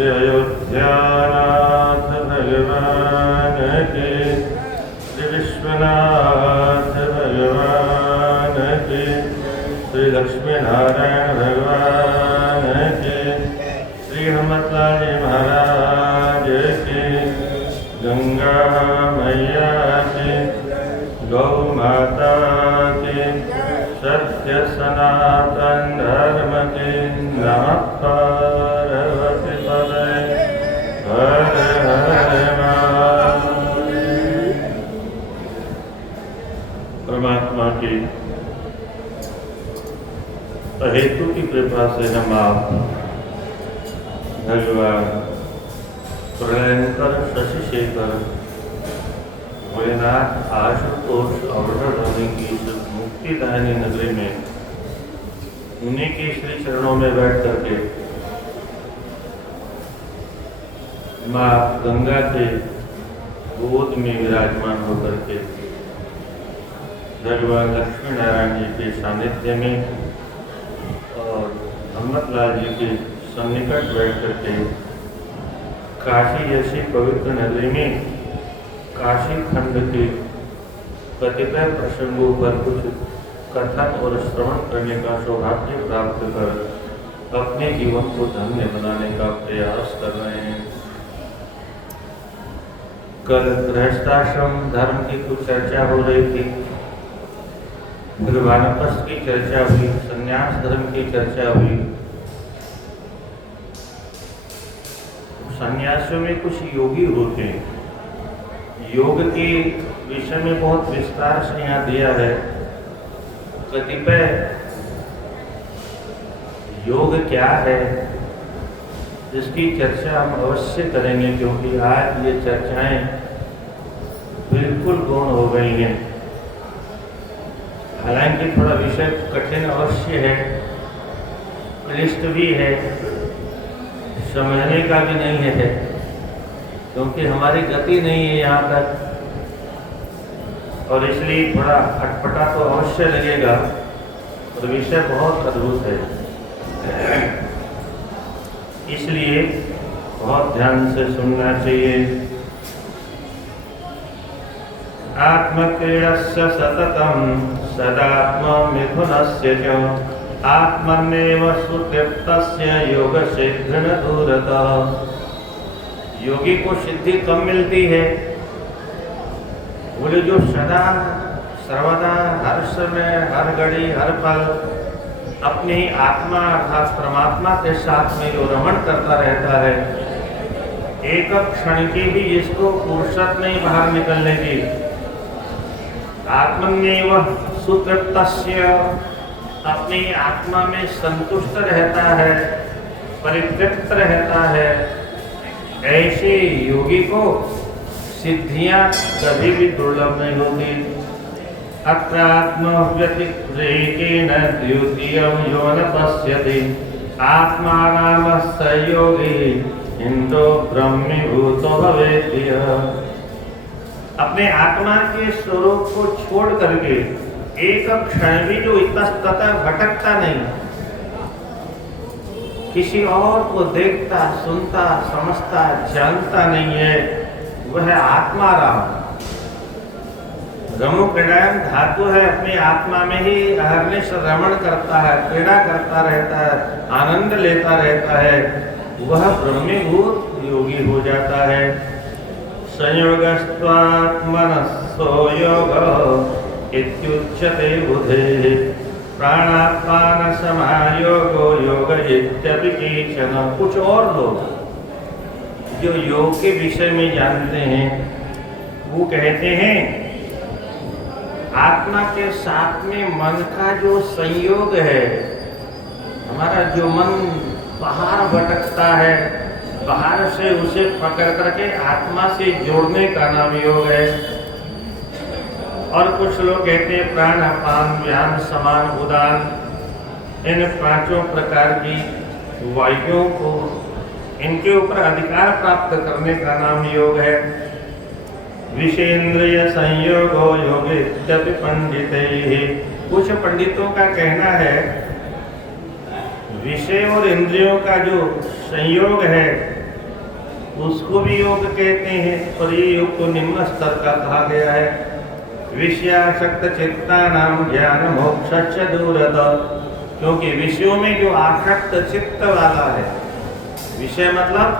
श्री अयोध्यानाथ भगवान की, श्री विश्वनाथ भगवान की, श्री लक्ष्मी नारायण भगवान की, श्री हनुमतलाल जी महाराज की, गंगा मैया की, गौ माता की, सत्य सनातन धर्म की, नमः पार्वती पतये हर हर महादेव। परमात्मा की अहेतु की कृपा से हम आप भगवान प्रलयंकर शशिशेखर भोलेनाथ आशुतोष अवधि की इस मुक्तिदायिनी नगरी में उन्हीं के श्री चरणों में बैठ करके माँ गंगा के गोद में विराजमान होकर के भगवान लक्ष्मी नारायण जी के सानिध्य में और हनुमतलाल जी के सन्निकट बैठ करके काशी जैसी पवित्र नगरी में काशी खंड के कतिपय प्रसंगों पर कुछ कथन और श्रवण करने का सौभाग्य प्राप्त कर अपने जीवन को धन्य बनाने का प्रयास कर रहे हैं। कल गृहस्थाश्रम धर्म की कुछ चर्चा हो रही थी, फिर वानप्रस्थ की चर्चा हुई, संन्यास धर्म की चर्चा हुई। सन्यासियों में कुछ योगी होते हैं, योग के विषय में बहुत विस्तार से यहाँ दिया है। कतिपय योग क्या है जिसकी चर्चा हम अवश्य करेंगे, क्योंकि आज ये चर्चाएं बिल्कुल गौण हो गई हैं। हालांकि थोड़ा विषय कठिन अवश्य है, क्लिष्ट भी है, समझने का भी नहीं है, क्योंकि हमारी गति नहीं है यहाँ तक, और इसलिए थोड़ा अटपटा तो अवश्य लगेगा, और विषय बहुत अद्भुत है, इसलिए बहुत ध्यान से सुनना चाहिए। आत्मक्रीडस्य सततं सदात्ममिथुनस्य च आत्मन्नेव सुतृप्तस्य योगसिद्धिर्न दूरतः। योगी को सिद्धि कब मिलती है? बोले जो सदा सर्वदा हर समय हर घड़ी हर पल अपनी आत्मा अर्थात परमात्मा के साथ में जो रमण करता रहता है, एक क्षण की भी इसको फुर्सत नहीं बाहर निकलने की। आत्मन्नेव सुतृप्तस्य, अपनी आत्मा में संतुष्ट रहता है, परितृप्त रहता है। ऐसे योगी को सिद्धियां कभी भी दुर्लभ नहीं होती। अत्रात्मव्यतिरेकेन द्वितीयं यो न पश्यति आत्मारामस्य योगी इंद्रो ब्रह्मीभूतो भवेत्। अपने आत्मा के स्वरूप को छोड़ करके एक क्षण भी जो इतस्ततः भटकता नहीं, किसी और को देखता सुनता समझता जानता नहीं है, वह आत्माराम। रमो क्रीडायाम धातु है, अपनी आत्मा में ही अहर्निश रमण करता है, क्रीड़ा करता रहता है, आनंद लेता रहता है, वह ब्रह्मीभूत योगी हो जाता है। संयोगस्त्वात्मनस्सो योगः इत्युच्यते बुधेः प्राणापान समायोगो योग इत्यपि केचन। कुछ और लोग जो योग के विषय में जानते हैं वो कहते हैं आत्मा के साथ में मन का जो संयोग है, हमारा जो मन बाहर भटकता है, बाहर से उसे पकड़ करके आत्मा से जोड़ने का नाम योग है। और कुछ लोग कहते हैं प्राण अपान व्यान समान उदान, इन पांचों प्रकार की वायुओं को, इनके ऊपर अधिकार प्राप्त करने का नाम योग है। विषेन्द्रिय संयोगो योगित्यपि पंडितैः। कुछ पंडितों का कहना है विषय और इंद्रियों का जो संयोग है उसको भी योग कहते हैं, और ये योग तो निम्न स्तर का कहा गया है। विषयासक्त चित्तानां ज्ञान मोक्ष दूरत, क्योंकि विषयों में जो आसक्त चित्त वाला है, विषय मतलब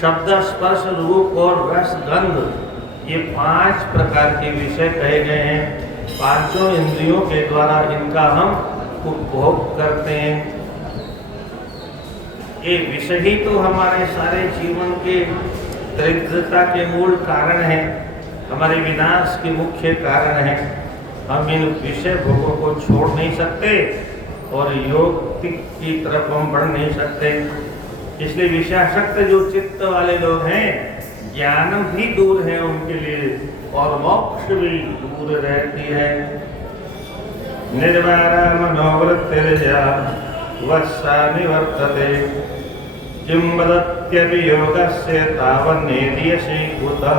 शब्द स्पर्श रूप और रस गंध, ये 5 प्रकार के विषय कहे गए हैं। पांचों इंद्रियों के द्वारा इनका हम उपभोग करते हैं। ये विषय ही तो हमारे सारे जीवन के दरिद्रता के मूल कारण है, हमारे विनाश के मुख्य कारण है। हम इन विषय भोगों को छोड़ नहीं सकते और योग की तरफ हम बढ़ नहीं सकते। इसलिए विषयासक्त जो चित्त वाले लोग हैं, ज्ञान भी दूर है उनके लिए और मोक्ष भी दूर रहती है। निर्वारा मनोवृत्तिर्या वत्सा निवर्तते किं वदत्यपि योगस्य तावन्नेदीयसे कुतः।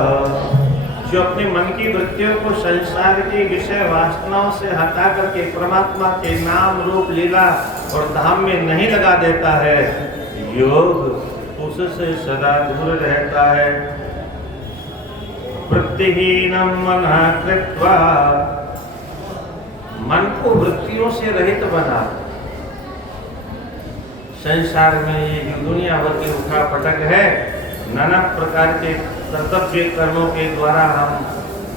जो अपने मन की वृत्तियों को संसार की विषय वासनाओं से हटा करके परमात्मा के नाम रूप लीला और धाम में नहीं लगा देता है, योग उससे सदा दूर रहता है। वृत्तिहीनं मनः कृत्वा, मन को वृत्तियों से रहित बना। संसार में ये जो दुनिया भर की उठा पटक है, नाना प्रकार के कर्तव्य कर्मों के द्वारा हम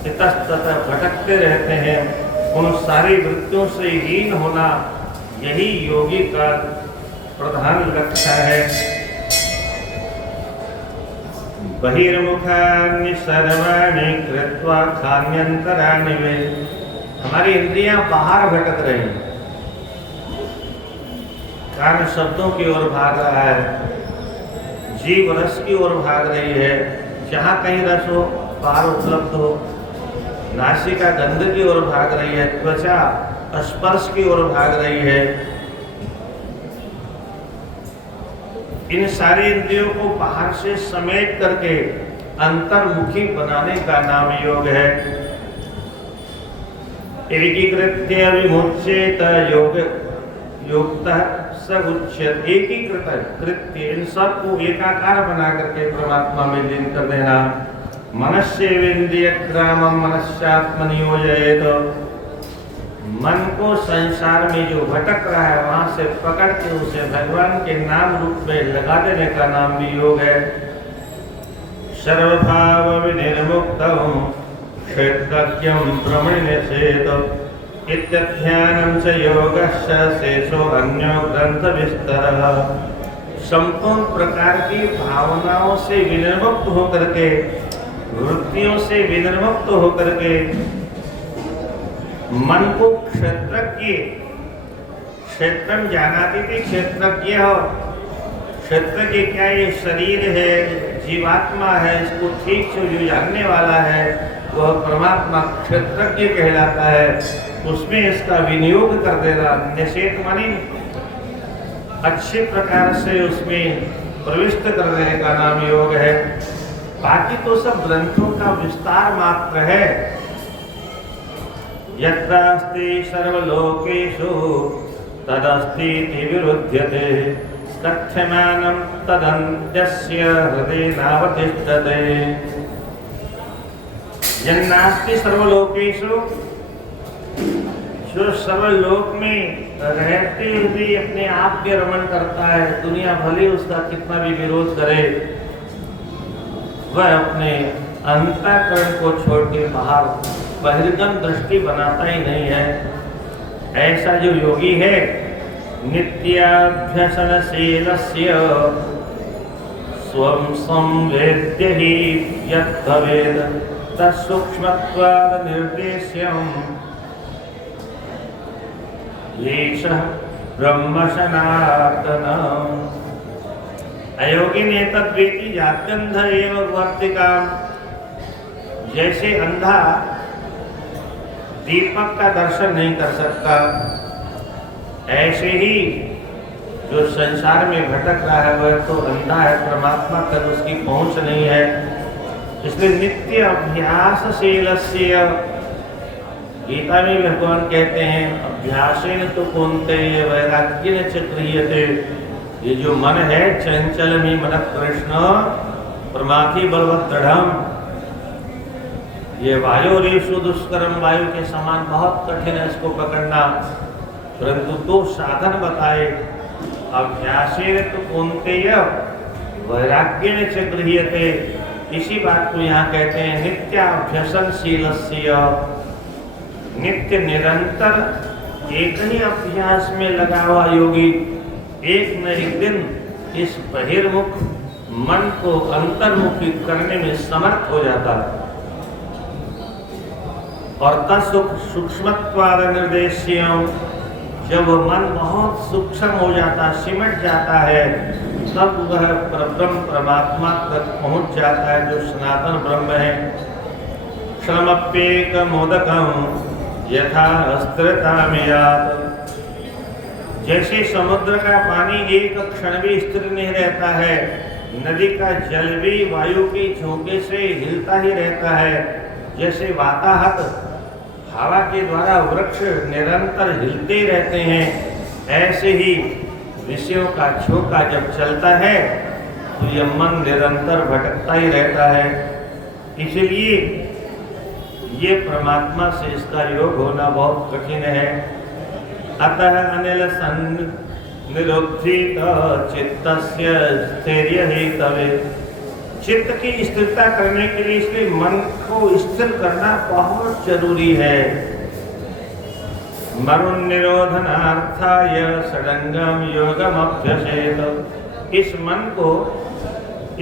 इतस्ततः भटकते रहते हैं। उन सारी वृत्तियों से हीन होना, यही योगी का प्रधान लक्ष्य है। बहिर्मुखानि सर्वाणि कृत्वा खान्यंतराणि वे, हमारी इंद्रियां बाहर भटक रही हैं। कान शब्दों की ओर भाग रहा है, जीव रस की ओर भाग रही है, जहाँ कहीं रस हो बाहर उपलब्ध हो। नासिका गंध की ओर भाग रही है, त्वचा स्पर्श की ओर भाग रही है। इन सारी इंद्रियों को बाहर से समेट करके अंतर्मुखी बनाने का नाम योग है। एकीकृत्य विमुच्येत योग योगतः स उच्यते। एकीकृत कृत्य, इन सबको एकाकार बना करके परमात्मा में लीन कर देना। मनस्येन्द्रियग्रामं मनस्यात्मनि योजयेत, मन को संसार में जो भटक रहा है वहां से पकड़ के उसे भगवान के नाम रूप में लगा देने का नाम भी योग है। सर्वभाव विनिर्मुक्तं क्षेत्रज्ञं प्रमणिनचेत इत्यध्यानं च योगस्य शेषो अन्यो ग्रंथ विस्तरः। संपूर्ण प्रकार की भावनाओं से विनिर्मुक्त होकर के, वृत्तियों से विनिर्मुक्त होकर के मन को क्षेत्रज्ञ, क्षेत्रम जानाति थी क्षेत्रज्ञ हो। क्षेत्रज्ञ क्या, ये शरीर है, जीवात्मा है, इसको ठीक से जो जानने वाला है वह परमात्मा क्षेत्रज्ञ कहलाता है। उसमें इसका विनियोग कर देना, निषेध मानी अच्छे प्रकार से उसमें प्रविष्ट कर देने का नाम योग है। बाकी तो सब ग्रंथों का विस्तार मात्र है। यत्रास्ति सर्वलोकेषु तदस्तीति विरुध्यते कथ्यमानं तदन्त्यस्य हृदये नावतिष्ठते। यन्नास्ति सर्वलोकेषु, जो सर्वलोक में रहते हुए अपने आप के रमण करता है, दुनिया भले उसका कितना भी विरोध करे, वह अपने अंतःकरण को छोड़ के बाहर बहिर्गम दृष्टि बनाता ही नहीं है। ऐसा जो योगी है, नित्याभ्यसनशीलस्य स्वं संवेद्य ही यत् भवेद तत्सूक्ष्मत्वाद निर्देश्यम् येषः ब्रह्म सनातनम्। अयोगी ने तद्वेति जात्यंध एव वर्तिकाम। जैसे अंधा दीपक का दर्शन नहीं कर सकता, ऐसे ही जो संसार में भटक रहा है वह तो अंधा है, परमात्मा तक उसकी पहुंच नहीं है। इसलिए नित्य अभ्यासशीलस्य, गीता में भगवान कहते हैं अभ्यासेन तो कौन्तेय वैराग्येन च क्रियते। ये जो मन है चंचल में मन कृष्ण, प्रमाथि बलवत् दृढ़म। ये वायु रेशु दुष्कर्म, वायु के समान बहुत कठिन है इसको पकड़ना, परंतु दो साधन बताए। अभ्यासेन तु कौन्तेय वैराग्येण च गृह्यते। इसी बात को यहाँ कहते हैं नित्याभ्यसनशीलस्य। नित्य निरंतर एक ही अभ्यास में लगा हुआ योगी एक न एक दिन इस बहिर्मुख मन को अंतर्मुखी करने में समर्थ हो जाता है। और तत्सुख सूक्ष्मत्वाद निर्देश्यम, जब मन बहुत सूक्ष्म हो जाता, सिमट जाता है, तब वह परब्रह्म परमात्मा तक पहुंच जाता है जो सनातन ब्रह्म है। क्षणमप्येक मोदकम यथा अस्थिरतामियात्। जैसे समुद्र का पानी एक क्षण भी स्थिर नहीं रहता है, नदी का जल भी वायु के झोंके से हिलता ही रहता है, जैसे वाताहत हवा के द्वारा वृक्ष निरंतर हिलते रहते हैं, ऐसे ही विषयों का झोंका जब चलता है तो यह मन निरंतर भटकता ही रहता है। इसलिए ये परमात्मा से इसका योग होना बहुत कठिन है। अतः अनिल निरुद्धित चित्तस्य स्थैर्य हेतवे। चित्त की स्थिरता करने के लिए इसलिए मन को स्थिर करना बहुत जरूरी है। मरुन निरोधनार्थाय षडंगम योगम अभ्यसेत। इस मन को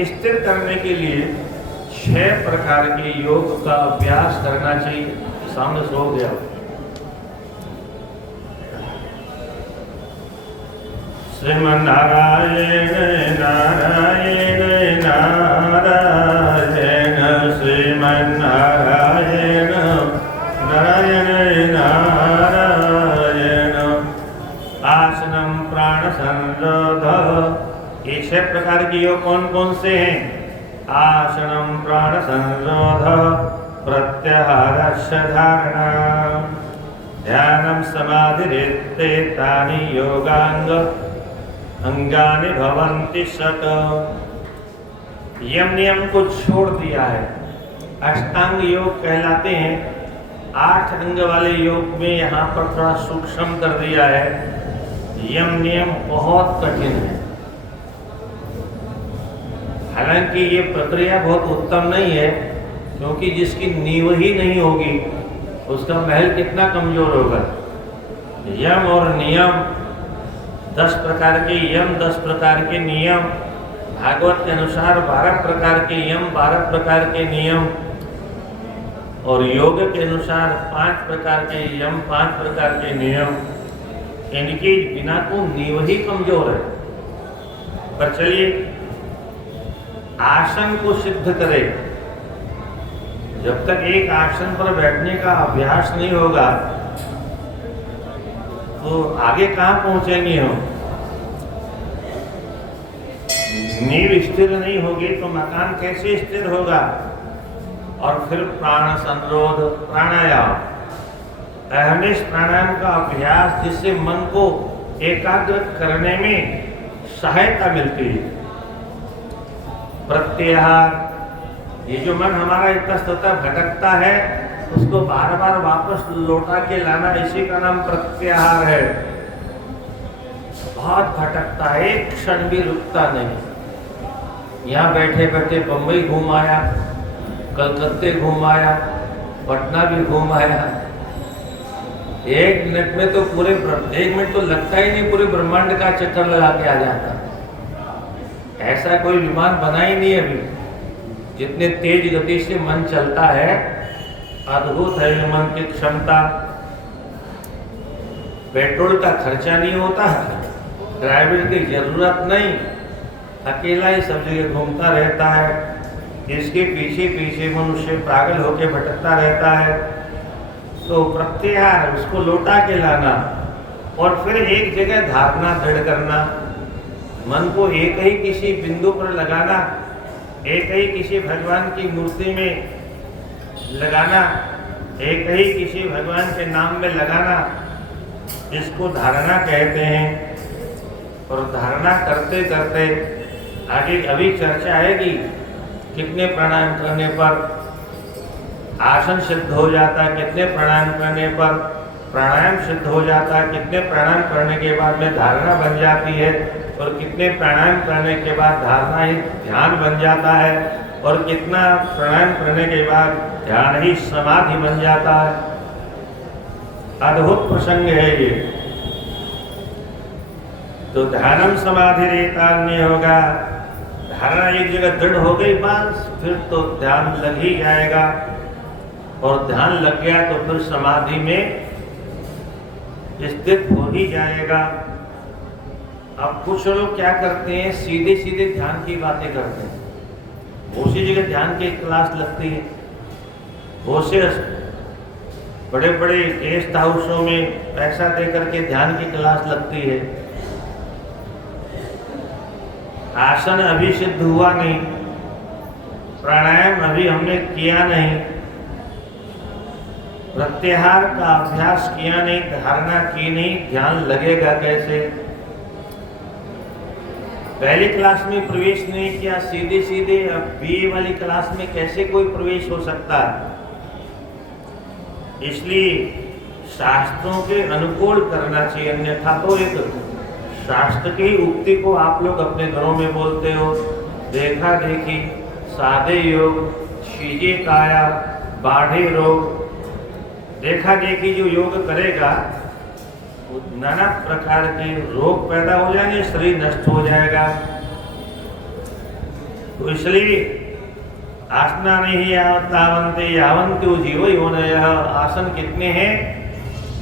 स्थिर करने के लिए 6 प्रकार के योग का अभ्यास करना चाहिए। सामने सो गया। श्रीमन्नारायण नारायण नारायण श्रीमन्नारायण नारायण नारायण। आसनम प्राण संरोध। ये 6 प्रकार के योग कौन कौन से हैं? आसनम प्राण संरोध, प्रत्याहारस्य धारणा, ध्यानम समाधिरेते तानि योगांग अंगानि भवन्ति षट। यम नियम को छोड़ दिया है, अष्टांग योग कहलाते हैं। 8 अंग वाले योग में यहाँ पर थोड़ा सूक्ष्म कर दिया है। यम नियम बहुत कठिन है, हालांकि ये प्रक्रिया बहुत उत्तम नहीं है, क्योंकि जिसकी नींव ही नहीं होगी उसका महल कितना कमजोर होगा। यम और नियम 10 प्रकार के यम, 10 प्रकार के नियम। भागवत के अनुसार 12 प्रकार के यम, 12 प्रकार के नियम, और योग के अनुसार 5 प्रकार के यम, 5 प्रकार के नियम। इनके बिना तो नींव ही कमजोर है। पर चलिए आसन को सिद्ध करें। जब तक एक आसन पर बैठने का अभ्यास नहीं होगा तो आगे कहाँ पहुंचेंगे हम? नींव स्थिर नहीं होगी तो मकान कैसे स्थिर होगा? और फिर प्राण संरोध, प्राणायाम, अहर्निश प्राणायाम का अभ्यास, जिससे मन को एकाग्र करने में सहायता मिलती है। प्रत्याहार, ये जो मन हमारा इतना भटकता है उसको बार बार वापस लौटा के लाना, इसी का नाम प्रत्याहार है। बहुत भटकता है, एक क्षण भी रुकता नहीं। यहाँ बैठे बैठे बम्बई घूम आया, कलकत्ते घूम आया, पटना भी घूम आया। 1 मिनट में तो 1 मिनट तो लगता ही नहीं, पूरे ब्रह्मांड का चक्कर लगा के आ जाता। ऐसा कोई विमान बना ही नहीं अभी। जितने तेज गति से मन चलता है, अद्भुत है मन की क्षमता। पेट्रोल का खर्चा नहीं होता, ड्राइवर की जरूरत नहीं, अकेला ही सब जगह घूमता रहता है। इसके पीछे पीछे मनुष्य पागल होकर भटकता रहता है। तो प्रत्याहार, उसको लौटा के लाना और फिर एक जगह धारणा दृढ़ करना, मन को एक ही किसी बिंदु पर लगाना, एक ही किसी भगवान की मूर्ति में लगाना, एक ही किसी भगवान के नाम में लगाना, इसको धारणा कहते हैं। और धारणा करते करते आगे अभी चर्चा आएगी कितने प्राणायाम करने पर आसन सिद्ध हो जाता है, कितने प्राणायाम करने पर प्राणायाम सिद्ध हो जाता है, कितने प्राणायाम करने के बाद में धारणा बन जाती है, और कितने प्राणायाम करने के बाद धारणा ही ध्यान बन जाता है, और कितना प्राणायाम करने के बाद ध्यान ही समाधि बन जाता है। अद्भुत प्रसंग है ये। तो ध्यानम समाधि रेता नहीं होगा, धारणा एक जगह दृढ़ हो गई बस, फिर तो ध्यान लग ही जाएगा, और ध्यान लग गया तो फिर समाधि में स्थित हो ही जाएगा। अब कुछ लोग क्या करते हैं, सीधे सीधे ध्यान की बातें करते हैं। उसी जगह ध्यान की क्लास लगती है, वो से बड़े बड़े गेस्ट हाउसों में पैसा दे करके ध्यान की क्लास लगती है। आसन अभी सिद्ध हुआ नहीं, प्राणायाम अभी हमने किया नहीं, प्रत्याहार का अभ्यास किया नहीं, धारणा की नहीं, ध्यान लगेगा कैसे? पहली क्लास में प्रवेश नहीं किया, सीधे सीधे अब बीए वाली क्लास में कैसे कोई प्रवेश हो सकता है? इसलिए शास्त्रों के अनुकूल करना चाहिए, अन्यथा तो एक शास्त्र की उक्ति को आप लोग अपने घरों में बोलते हो, देखा देखी, साधे योग, शीजे काया, बाढ़े रोग। देखा देखी जो योग करेगा वो नाना प्रकार के रोग पैदा हो जाएंगे, शरीर नष्ट हो जाएगा। तो इसलिए आसना नहीं यावंते यावंतो जीव योनयः। आसन कितने हैं?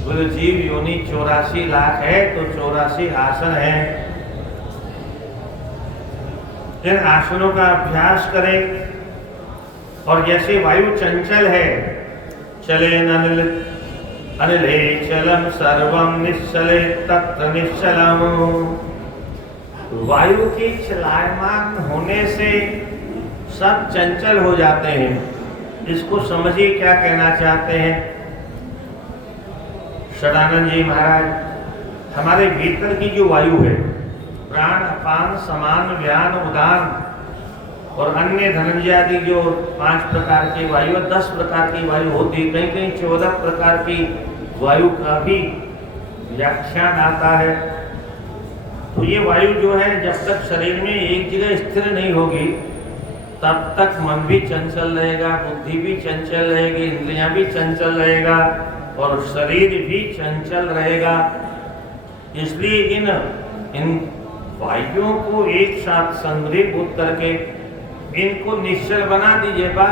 बोले जीव योनि 84 लाख है, तो 84 आसन है। इन आसनों का अभ्यास करें, और जैसे वायु चंचल है, चले अनिले चलम सर्वम निश्चले तत्र निश्चलम। वायु के चलायमान होने से सब चंचल हो जाते हैं। इसको समझिए क्या कहना चाहते हैं सदानंद जी महाराज। हमारे भीतर की जो वायु है, प्राण, अपान, समान, व्यान, उदान और अन्य धनंजय आदि जो 5 प्रकार की वायु, 10 प्रकार की वायु होती है, कहीं कहीं 14 प्रकार की वायु का भी व्याख्यान आता है। तो ये वायु जो है, जब तक शरीर में एक जगह स्थिर नहीं होगी तब तक मन भी चंचल रहेगा, बुद्धि भी चंचल रहेगी, इंद्रियां भी चंचल रहेगा और शरीर भी चंचल रहेगा। इसलिए इन वायुओं को एक साथ संग्रहित करके इनको निश्चल बना दीजिए, बस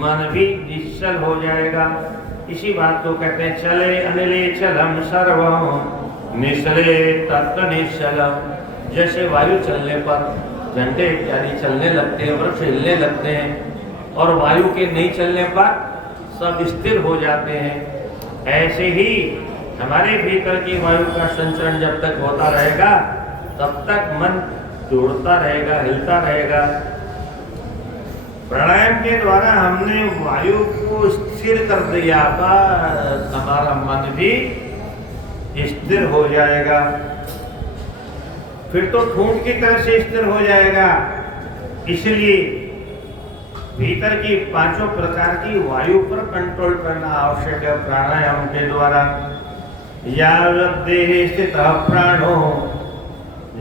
मन भी निश्चल हो जाएगा। इसी बात को कहते हैं चले अनिले चलम सर्वम निश्चले तत्र निश्चलम। जैसे वायु चलने पर झंडे इत्यादि चलने लगते हैं, वृक्ष हिलने लगते हैं, और वायु के नहीं चलने पर सब स्थिर हो जाते हैं। ऐसे ही हमारे भीतर की वायु का संचरण जब तक होता रहेगा तब तक मन जोड़ता रहेगा, हिलता रहेगा। प्राणायाम के द्वारा हमने वायु को स्थिर कर दिया, बस हमारा मन भी स्थिर हो जाएगा। फिर तो ठूंठ की तरह से स्थिर हो जाएगा। इसलिए भीतर की 5 प्रकार की वायु पर कंट्रोल करना आवश्यक है प्राणायाम के द्वारा। यावत् देहे स्थितः प्राणो,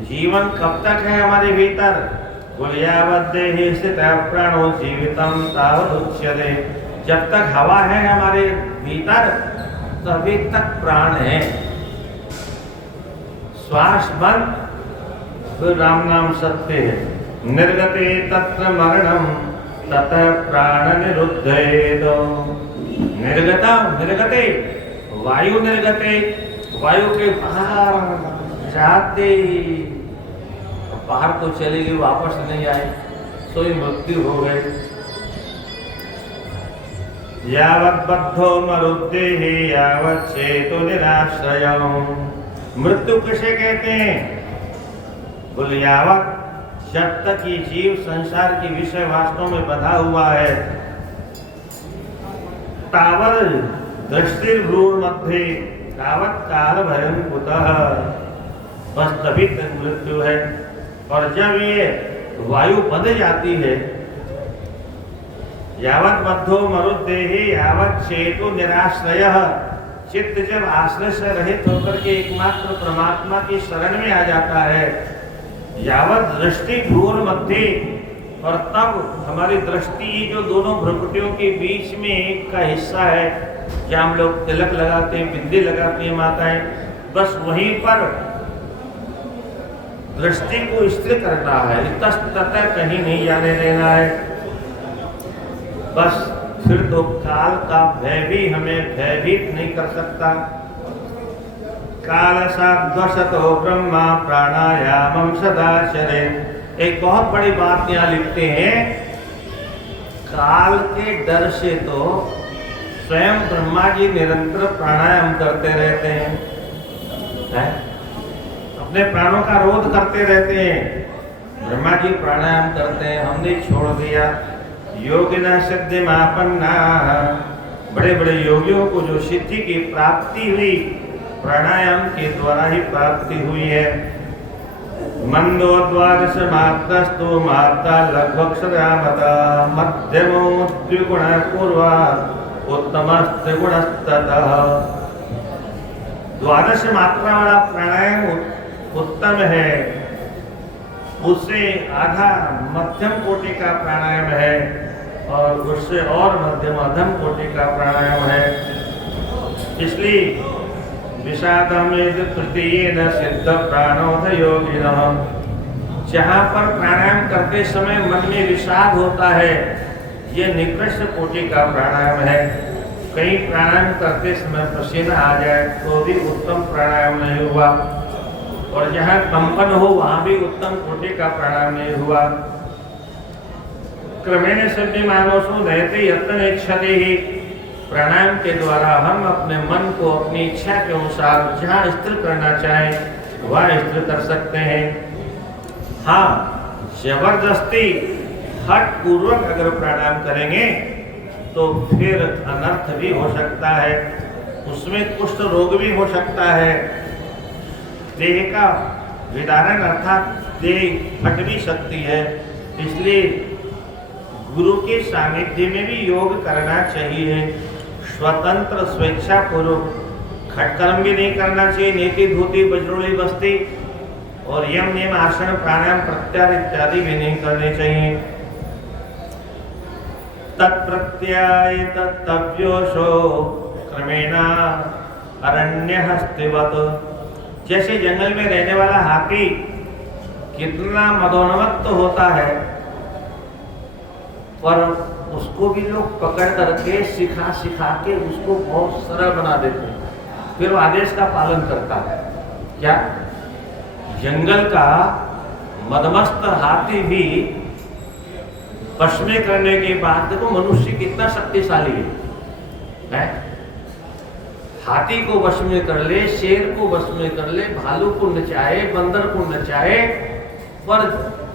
जीवन कब तक है हमारे भीतर? बोले यावत् देहे स्थितः प्राणो जीवितम तावत् उच्यते। जब तक हवा है हमारे भीतर तभी तक प्राण है। श्वास बंद तो राम नाम सत्य है। निर्गते तत्र मरणम ततः प्राण निरुद्धेत। निर्गते वायु निर्गते, वायु के बाहर जाते, बाहर तो चली गई, वापस नहीं आई, तो मृत्यु हो गई। यावत् बद्धो मरुद्देहे यावत् चेतो निराश्रयम्। मृत्यु किसे कहते हैं? बोले यावत्, जब तक ये जीव संसार की विषय वास्तव में बंधा हुआ है, तावर दृष्टिर्भ्रूण मध्य तावत् काल भयं कुतः, बस तभी तक मृत्यु है। और जब ये वायु बंध जाती है। यावत बद्धो मरुदेहि यावत चेतो निराश्रयः, चित्त जब आश्रय से रहित होकर के एकमात्र परमात्मा की शरण में आ जाता है, यावत दृष्टि भ्रूण मध्य, और तब हमारी दृष्टि जो दोनों भ्रुकुटियों के बीच में एक का हिस्सा है, जहाँ हम लोग तिलक लगाते हैं, बिंदी लगाती हैं माताएं, बस वहीं पर दृष्टि को स्थिर करना है, इतस्ततः कहीं नहीं जाने देना है। बस फिर तो काल का भय भी हमें भयभीत नहीं कर सकता। काल साध्वशतो ब्रह्मा प्राणायामं सदा चरेत्। एक बहुत बड़ी बात यहाँ लिखते हैं, काल के डर से तो स्वयं ब्रह्मा जी निरंतर प्राणायाम करते रहते हैं, अपने प्राणों का रोध करते रहते हैं। ब्रह्मा जी प्राणायाम करते हैं, हमने छोड़ दिया। योगिना सिद्धिमापन्ना, बड़े बड़े योगियों को जो सिद्धि की प्राप्ति हुई प्राणायाम के द्वारा ही प्राप्ति हुई है। मंदो द्वादश मात्रस्तु मात्रा लगभग सदामता, मध्यमो द्विगुण पूर्वा उत्तम त्रिगुणस्ततः। द्वादश मात्रा वाला प्राणायाम उत्तम है, उससे आधा मध्यम कोटि का प्राणायाम है, और उससे और मध्यम अधम कोटि का प्राणायाम है। इसलिए विषादमेत तृतीयेन सिद्ध प्राणोध योगिनः, जहाँ पर प्राणायाम करते समय मन में विषाद होता है, ये निकृष्ट कोटि का प्राणायाम है। कहीं प्राणायाम करते समय पसीना आ जाए तो भी उत्तम प्राणायाम नहीं हुआ, और जहाँ कंपन हो वहाँ भी उत्तम कोटि का प्राणायाम नहीं हुआ। क्रमेण सिद्धिमानोषु नयते यत्न इच्छते ही, प्राणायाम के द्वारा हम अपने मन को अपनी इच्छा के अनुसार जहाँ स्थिर करना चाहें वह स्थिर कर सकते हैं। हाँ, जबरदस्ती हठ पूर्वक अगर प्राणायाम करेंगे तो फिर अनर्थ भी हो सकता है, उसमें कुष्ठ रोग भी हो सकता है, देह का विदारण अर्थात देह फट भी सकती है। इसलिए गुरु के सानिध्य में भी योग करना चाहिए, स्वतंत्र स्वेच्छा पूर्वक। खटकर्म भी नहीं करना चाहिए, नीति धोती वज्रोली बस्ती, और यम नियम आसन प्राणायाम प्रत्याहार इत्यादि भी नहीं करने चाहिए। तत्प्रत्याय तत्तव्योषो क्रमेण अरण्यहस्तिवत्, जैसे जंगल में रहने वाला हाथी कितना मदोन्मत्त होता है, पर उसको भी लोग पकड़ करके सिखा सिखा के उसको बहुत सरल बना देते हैं, फिर वो आदेश का पालन करता है। क्या जंगल का मदमस्त हाथी भी वश में करने के बाद देखो मनुष्य कितना शक्तिशाली है? हाथी को वश में कर ले, शेर को वश में कर ले, भालू को नचाए, बंदर को नचाए, पर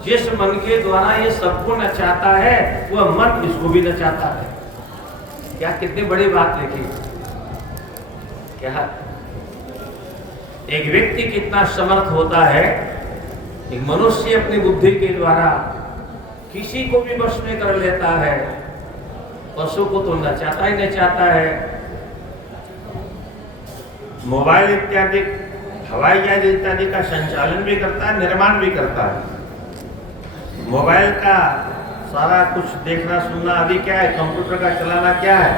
जिस मन के द्वारा ये सबको नचाता है वह मन इसको भी नचाता है। क्या कितनी बड़ी बात लिखी! क्या एक व्यक्ति कितना समर्थ होता है, एक मनुष्य अपनी बुद्धि के द्वारा किसी को भी वश में कर लेता है, पशु को तो नचाता ही नचाता है। मोबाइल इत्यादि, हवाई जहाज इत्यादि का संचालन भी करता है, निर्माण भी करता है। मोबाइल का सारा कुछ देखना सुनना आदि क्या है, कंप्यूटर का चलाना क्या है,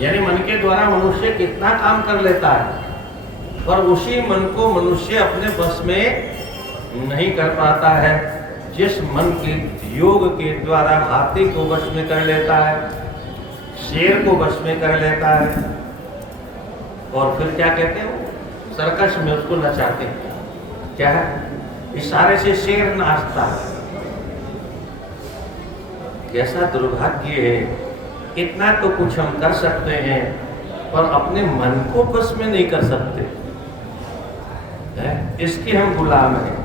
यानी मन के द्वारा मनुष्य कितना काम कर लेता है, पर उसी मन को मनुष्य अपने बस में नहीं कर पाता है। जिस मन के योग के द्वारा हाथी को वश में कर लेता है, शेर को वश में कर लेता है, और फिर क्या कहते हैं, सर्कस में उसको नचाते हैं। क्या है, इशारे से शेर नाचता है। कैसा दुर्भाग्य है! इतना तो कुछ हम कर सकते हैं, पर अपने मन को बस में नहीं कर सकते है? इसके हम गुलाम हैं।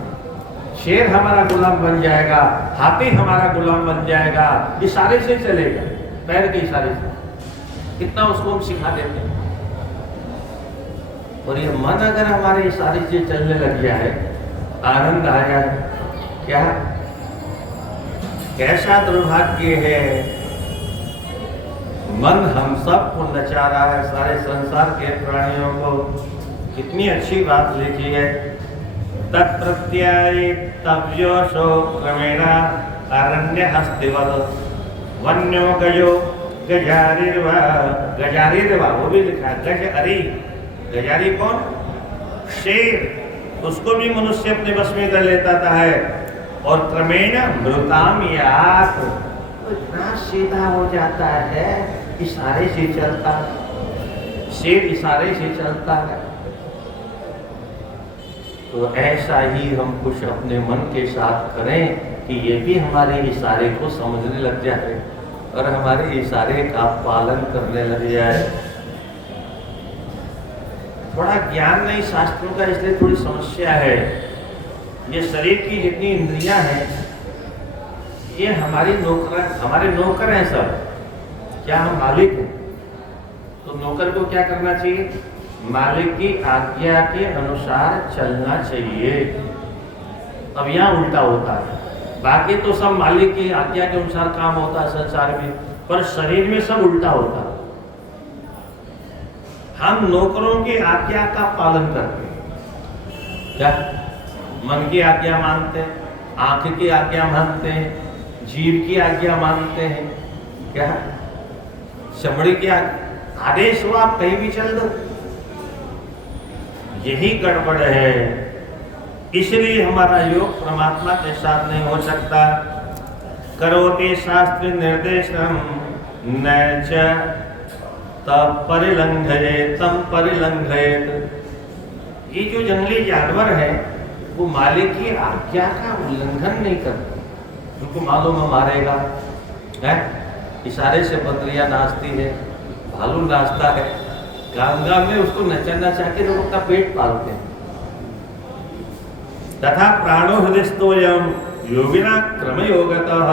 शेर हमारा गुलाम बन जाएगा, हाथी हमारा गुलाम बन जाएगा, इशारे से चलेगा, पैर के इशारे से। कितना उसको हम सिखा देते हैं, और ये मन अगर हमारे इशारे से चलने लग गया है, आनंद आ जाए, क्या कैसा दुर्भाग्य है, मन हम सबको नचा रहा है, सारे संसार के प्राणियों को। कितनी अच्छी बात लिखी है, तत्प्रत्यायी तव्योशो क्रमेण अरण्य हस्तिवत वन्यो गजो गजारिर्वा, गजारिर्वा वो भी लिखा है, गज-अरी, गजारी कौन? शेर, उसको भी मनुष्य अपने बस में कर लेता है। और क्रमेण मृताम यात, इतना सीधा हो जाता है, इशारे से चलता है, शेर इशारे से चलता है। तो ऐसा ही हम कुछ अपने मन के साथ करें कि ये भी हमारे इशारे को समझने लग जाए और हमारे इशारे का पालन करने लग जाए। थोड़ा ज्ञान नहीं शास्त्रों का, इसलिए थोड़ी समस्या है। ये शरीर की जितनी इंद्रियां हैं, ये हमारे नौकर हैं सब। क्या हम मालिक हैं? तो नौकर को क्या करना चाहिए? मालिक की आज्ञा के अनुसार चलना चाहिए। अब यहाँ उल्टा होता है, बाकी तो सब मालिक की आज्ञा के अनुसार काम होता है संसार में, पर शरीर में सब उल्टा होता है। हम नौकरों की आज्ञा का पालन करते हैं, क्या मन की आज्ञा मानते हैं, आंख की आज्ञा मानते हैं, जीभ की आज्ञा मानते हैं, क्या चमड़ी की आदेश हो आप कहीं भी चल दो। यही गड़बड़ है, इसलिए हमारा योग परमात्मा के साथ नहीं हो सकता। करोति शास्त्र निर्देशम न च तब परिलंघयेत तम परिलंघयेत। ये जो जंगली जानवर है वो मालिक की आज्ञा का उल्लंघन नहीं करते, उनको मालूम मारेगा है। इशारे से बकरियां नाचती है, भालू नाचता है, गांव में उसको नचा नचा के लोग अपना पेट पालते हैं। तथा प्राणो हृदयस्तोयम योगिना क्रमयोगतः,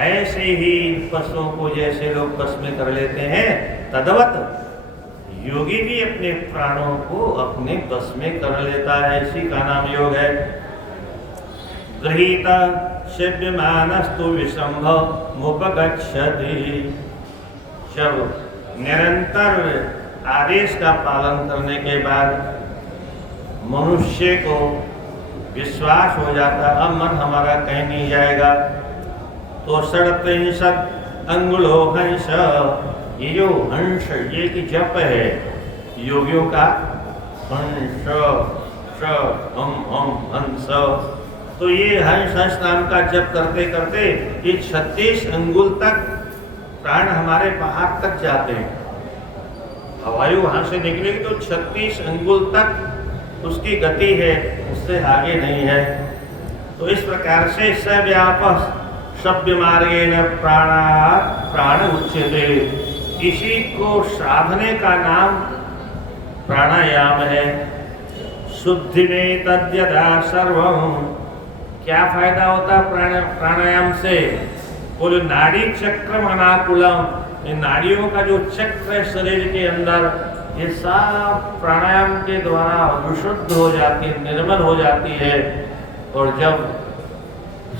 ऐसे ही पशुओं को जैसे लोग बस में कर लेते हैं, तदवत योगी भी अपने प्राणों को अपने बस में कर लेता है। इसी का नाम योग है। गृहीता सेव्यमानस्तु विषंभव मुपगच्छति। जब निरंतर आदेश का पालन करने के बाद मनुष्य को विश्वास हो जाता, अब मन हमारा कहीं नहीं जाएगा, तो 37 अंगुलो हंस, ये जो हंस ये की जप है योगियों का, हंस हम हंस, तो ये हंस नाम का जप करते करते ये 36 अंगुल तक प्राण हमारे बाहर तक जाते हैं। हवायु वहां से निकलेगी तो 36 अंगुल तक उसकी गति है, उससे आगे नहीं है। तो इस प्रकार से सव्यापक सभ्य मार्गेण प्राण उच्यते। इसी को साधने का नाम प्राणायाम है। शुद्धि में तद्यदा सर्वम। क्या फायदा होता है प्राणायाम से? बोले नाड़ी चक्र मनाकुलम, ये नाड़ियों का जो चक्र है शरीर के अंदर, ये सब प्राणायाम के द्वारा विशुद्ध हो जाती है, निर्मल हो जाती है। और जब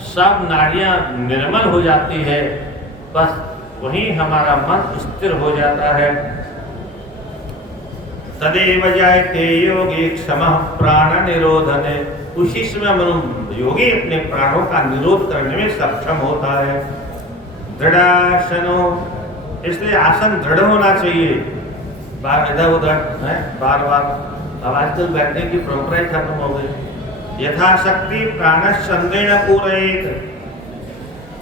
सब नाड़ियां निर्मल हो जाती है, बस वहीं हमारा मन स्थिर हो जाता है। तदेव जायते योगी क्षमः प्राण निरोधने। उसी समय योगी अपने प्राणों का निरोध करने में सक्षम होता है। दृढ़ासनो, इसलिए आसन दृढ़ होना चाहिए। बार इधर उधर है बार बार, अब आजकल बैठने की परंपरा खत्म हो गई। यथाशक्ति प्राणश्चंद्रेण पूरयेत।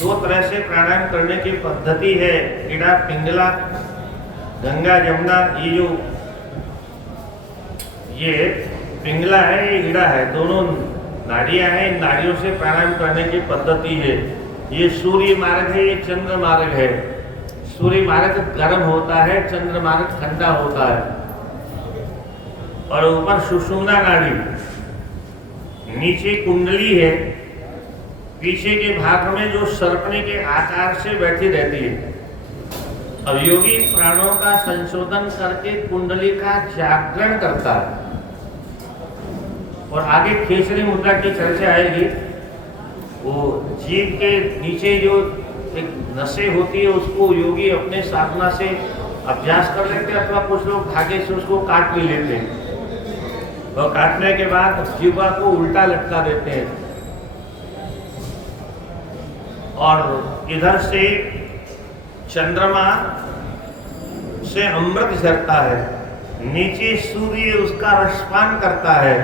2 तरह से प्राणायाम करने की पद्धति है। इड़ा पिंगला, गंगा जमुना, ये पिंगला है, ये इड़ा है, दोनों नाड़ियां हैं। इन नाड़ियों से प्राणायाम करने की पद्धति है। ये सूर्य मार्ग है, ये चंद्र मार्ग है। सूर्य मार्ग गर्म होता है, चंद्र मार्ग ठंडा होता है। और ऊपर सुषुम्ना नाड़ी, नीचे कुंडली है, पीछे के भाग में जो सर्पणी के आकार से बैठी रहती है। अब योगी प्राणों का संशोधन करके कुंडली का जागरण करता है। और आगे खेसरी मुद्रा की चर्चा आएगी। वो जीभ के नीचे जो एक नसें होती है उसको योगी अपने साधना से अभ्यास कर लेते हैं, अथवा कुछ लोग धागे से उसको काट भी लेते हैं और काटने के बाद जीवा को उल्टा लटका देते हैं और इधर से चंद्रमा से अमृत झरता है, नीचे सूर्य उसका रसपान करता है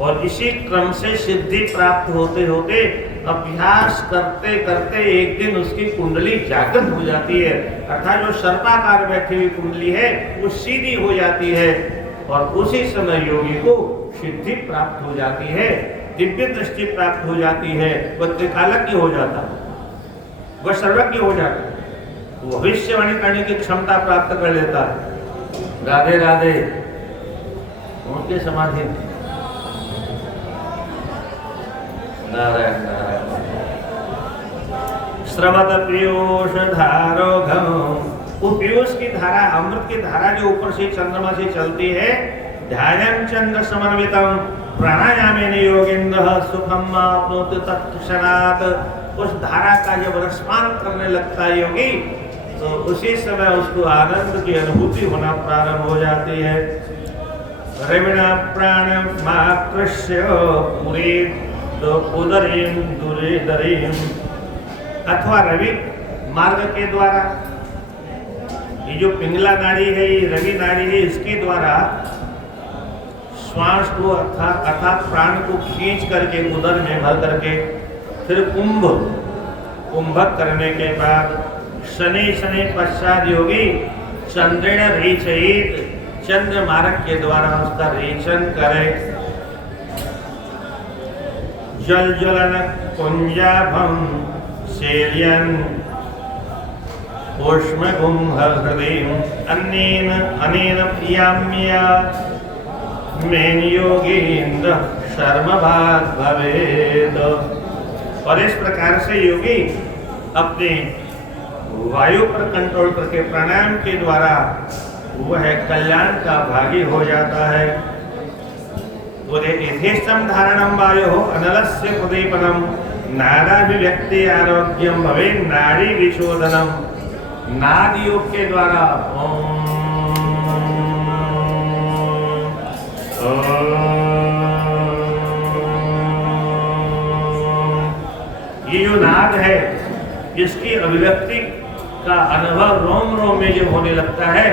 और इसी क्रम से सिद्धि प्राप्त होते होते अभ्यास करते करते एक दिन उसकी कुंडली जागृत हो जाती है, अर्थात जो सर्पाकार बैठी हुई कुंडली है वो सीधी हो जाती है और उसी समय योगी को सिद्धि प्राप्त हो जाती है, दिव्य दृष्टि प्राप्त हो जाती है, वह त्रिकालज्ञ हो जाता है, वह सर्वज्ञ हो जाता है, वो भविष्यवाणी करने की क्षमता प्राप्त कर लेता है। राधे राधे। उनके समाधि नारायण नारायण। स्रवत पीयूष धारो घम, वो पीयूष की धारा, अमृत की धारा जो ऊपर से चंद्रमा से चलती है, ध्यान चंद्र समन्वितम प्राणायामेन योगेंद्र सुखम आपनोति तत्क्षणात्, उस धारा का जब रसपान करने लगता है योगी तो उसी समय उसको आनंद की अनुभूति होना प्रारंभ हो जाती है। रविणा प्राण माकृष्य पुरी तो उदरीम दुरीदरीम, अथवा रवि मार्ग के द्वारा, ये जो पिंगला नाड़ी है, ये रवि नाड़ी है, इसके द्वारा श्वास को अर्थात प्राण को खींच करके उदर में भर करके फिर कुंभक करने के बाद शनि शनि पश्चात योगी चंद्रेण रेचयित, चंद्र मार्ग के द्वारा उसका रेचन करे। जल ज्वलन कुंजाभम सेल्यन उष्म गुंहृदीम अन्नेन अनेन प्रियाम्या मेन योगीन्द्र शर्म भाग भवेद। और इस प्रकार से योगी अपने वायु पर कंट्रोल करके प्राणायाम के द्वारा वह कल्याण का भागी हो जाता है। यथेष्टम धारणम वायो अनलस्य प्रदीपनम नाडाभिव्यक्ति आरोग्यम भवे नाड़ी विशोधनम, नाद योग के द्वारा ये जो नाद है इसकी अभिव्यक्ति का अनुभव रोम रोम में जब होने लगता है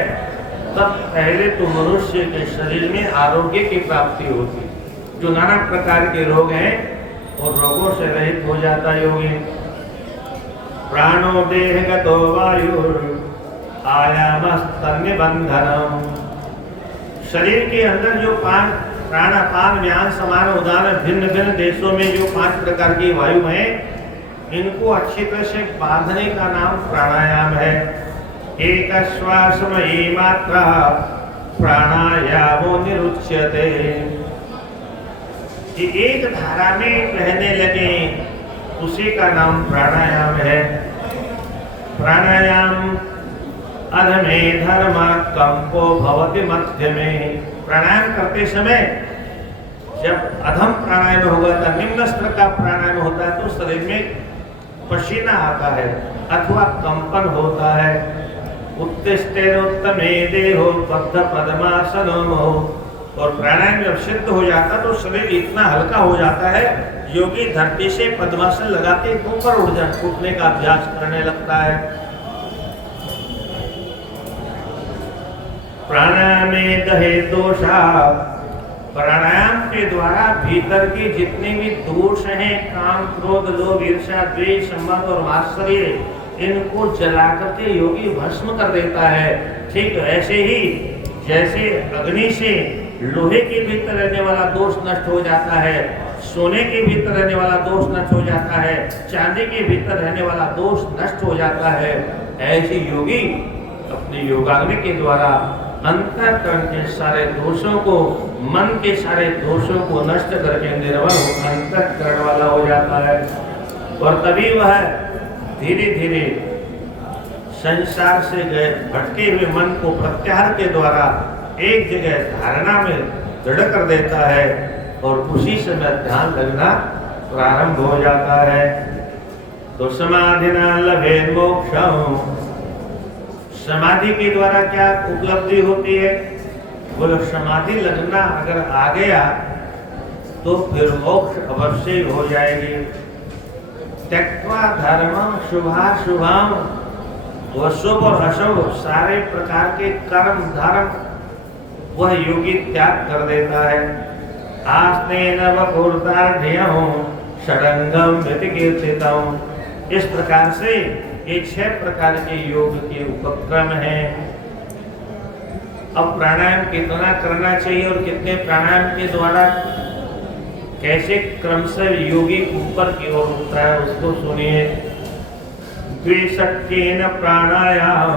तब पहले तो मनुष्य के शरीर में आरोग्य की प्राप्ति होती, जो नाना प्रकार के रोग हैं और रोगों से रहित हो जाता योगी। प्राणो देहगतो वायुर आयामस्तन्य बंधनम, शरीर के अंदर जो प्राण अपान व्यान समान उदान भिन्न भिन्न देशों में जो 5 प्रकार की वायु हैं, इनको अच्छी तरह से बांधने का नाम प्राणायाम है। एक श्वासमयी मात्रा प्राणायामो निरुच्यते, कि एक धारा में रहने लगे उसी का नाम प्राणायाम है। प्राणायाम अधमे धर्म कंपो भवति मध्य में, प्राणायाम करते समय जब अधम प्राणायाम होगा तो निम्न स्तर का प्राणायाम होता है तो शरीर में पसीना आता है अथवा कंपन होता है। उत्तिष्ठेरोत्तमे देहो बद्ध पद्मासनो, और प्राणायाम जब सिद्ध हो जाता तो शरीर इतना हल्का हो जाता है योगी धरती से पद्मासन लगाते ऊपर उठने का अभ्यास करने लगता है। प्राणायामे दहे दोषा, प्राणायाम के द्वारा भीतर के जितने भी दोष हैं, काम क्रोध लोभ ईर्ष्या द्वेष संबंध और मात्सर्य, इनको जला करके योगी भस्म कर देता है। ठीक ऐसे ही जैसे अग्नि से लोहे के भीतर रहने वाला दोष नष्ट हो जाता है, सोने के भीतर रहने वाला दोष नष्ट हो जाता है, चांदी के भीतर रहने वाला दोष नष्ट हो जाता है, ऐसे योगी अपने योगाग्नि के द्वारा अंतःकरण के सारे दोषों को, मन के सारे दोषों को नष्ट करके निर्मल अंतःकरण वाला हो जाता है। और तभी वह धीरे धीरे संसार से गए भटके हुए मन को प्रत्याहार के द्वारा एक जगह धारणा में दृढ़ कर देता है और उसी समय ध्यान लगना प्रारंभ हो जाता है। तो समाधि न लभे मोक्षम, समाधि के द्वारा क्या उपलब्धि होती है? बोलो समाधि लगना अगर आ गया तो फिर मोक्ष अवश्य हो जाएगी। त्यक्त्वा धर्मं शुभाशुभम, वह शुभ और अशुभ सारे प्रकार के कर्म धर्म वह योगी त्याग कर देता है। आस्तेन वपुर्दार्ढ्यं षडंगम व्यतिकीर्तितम्, इस प्रकार से ये 6 प्रकार के योग के उपक्रम हैं। अब प्राणायाम कितना करना चाहिए और कितने प्राणायाम के द्वारा कैसे क्रम से योगी ऊपर की ओर उठता है उसको सुनिए। द्विशक्येन प्राणायाम,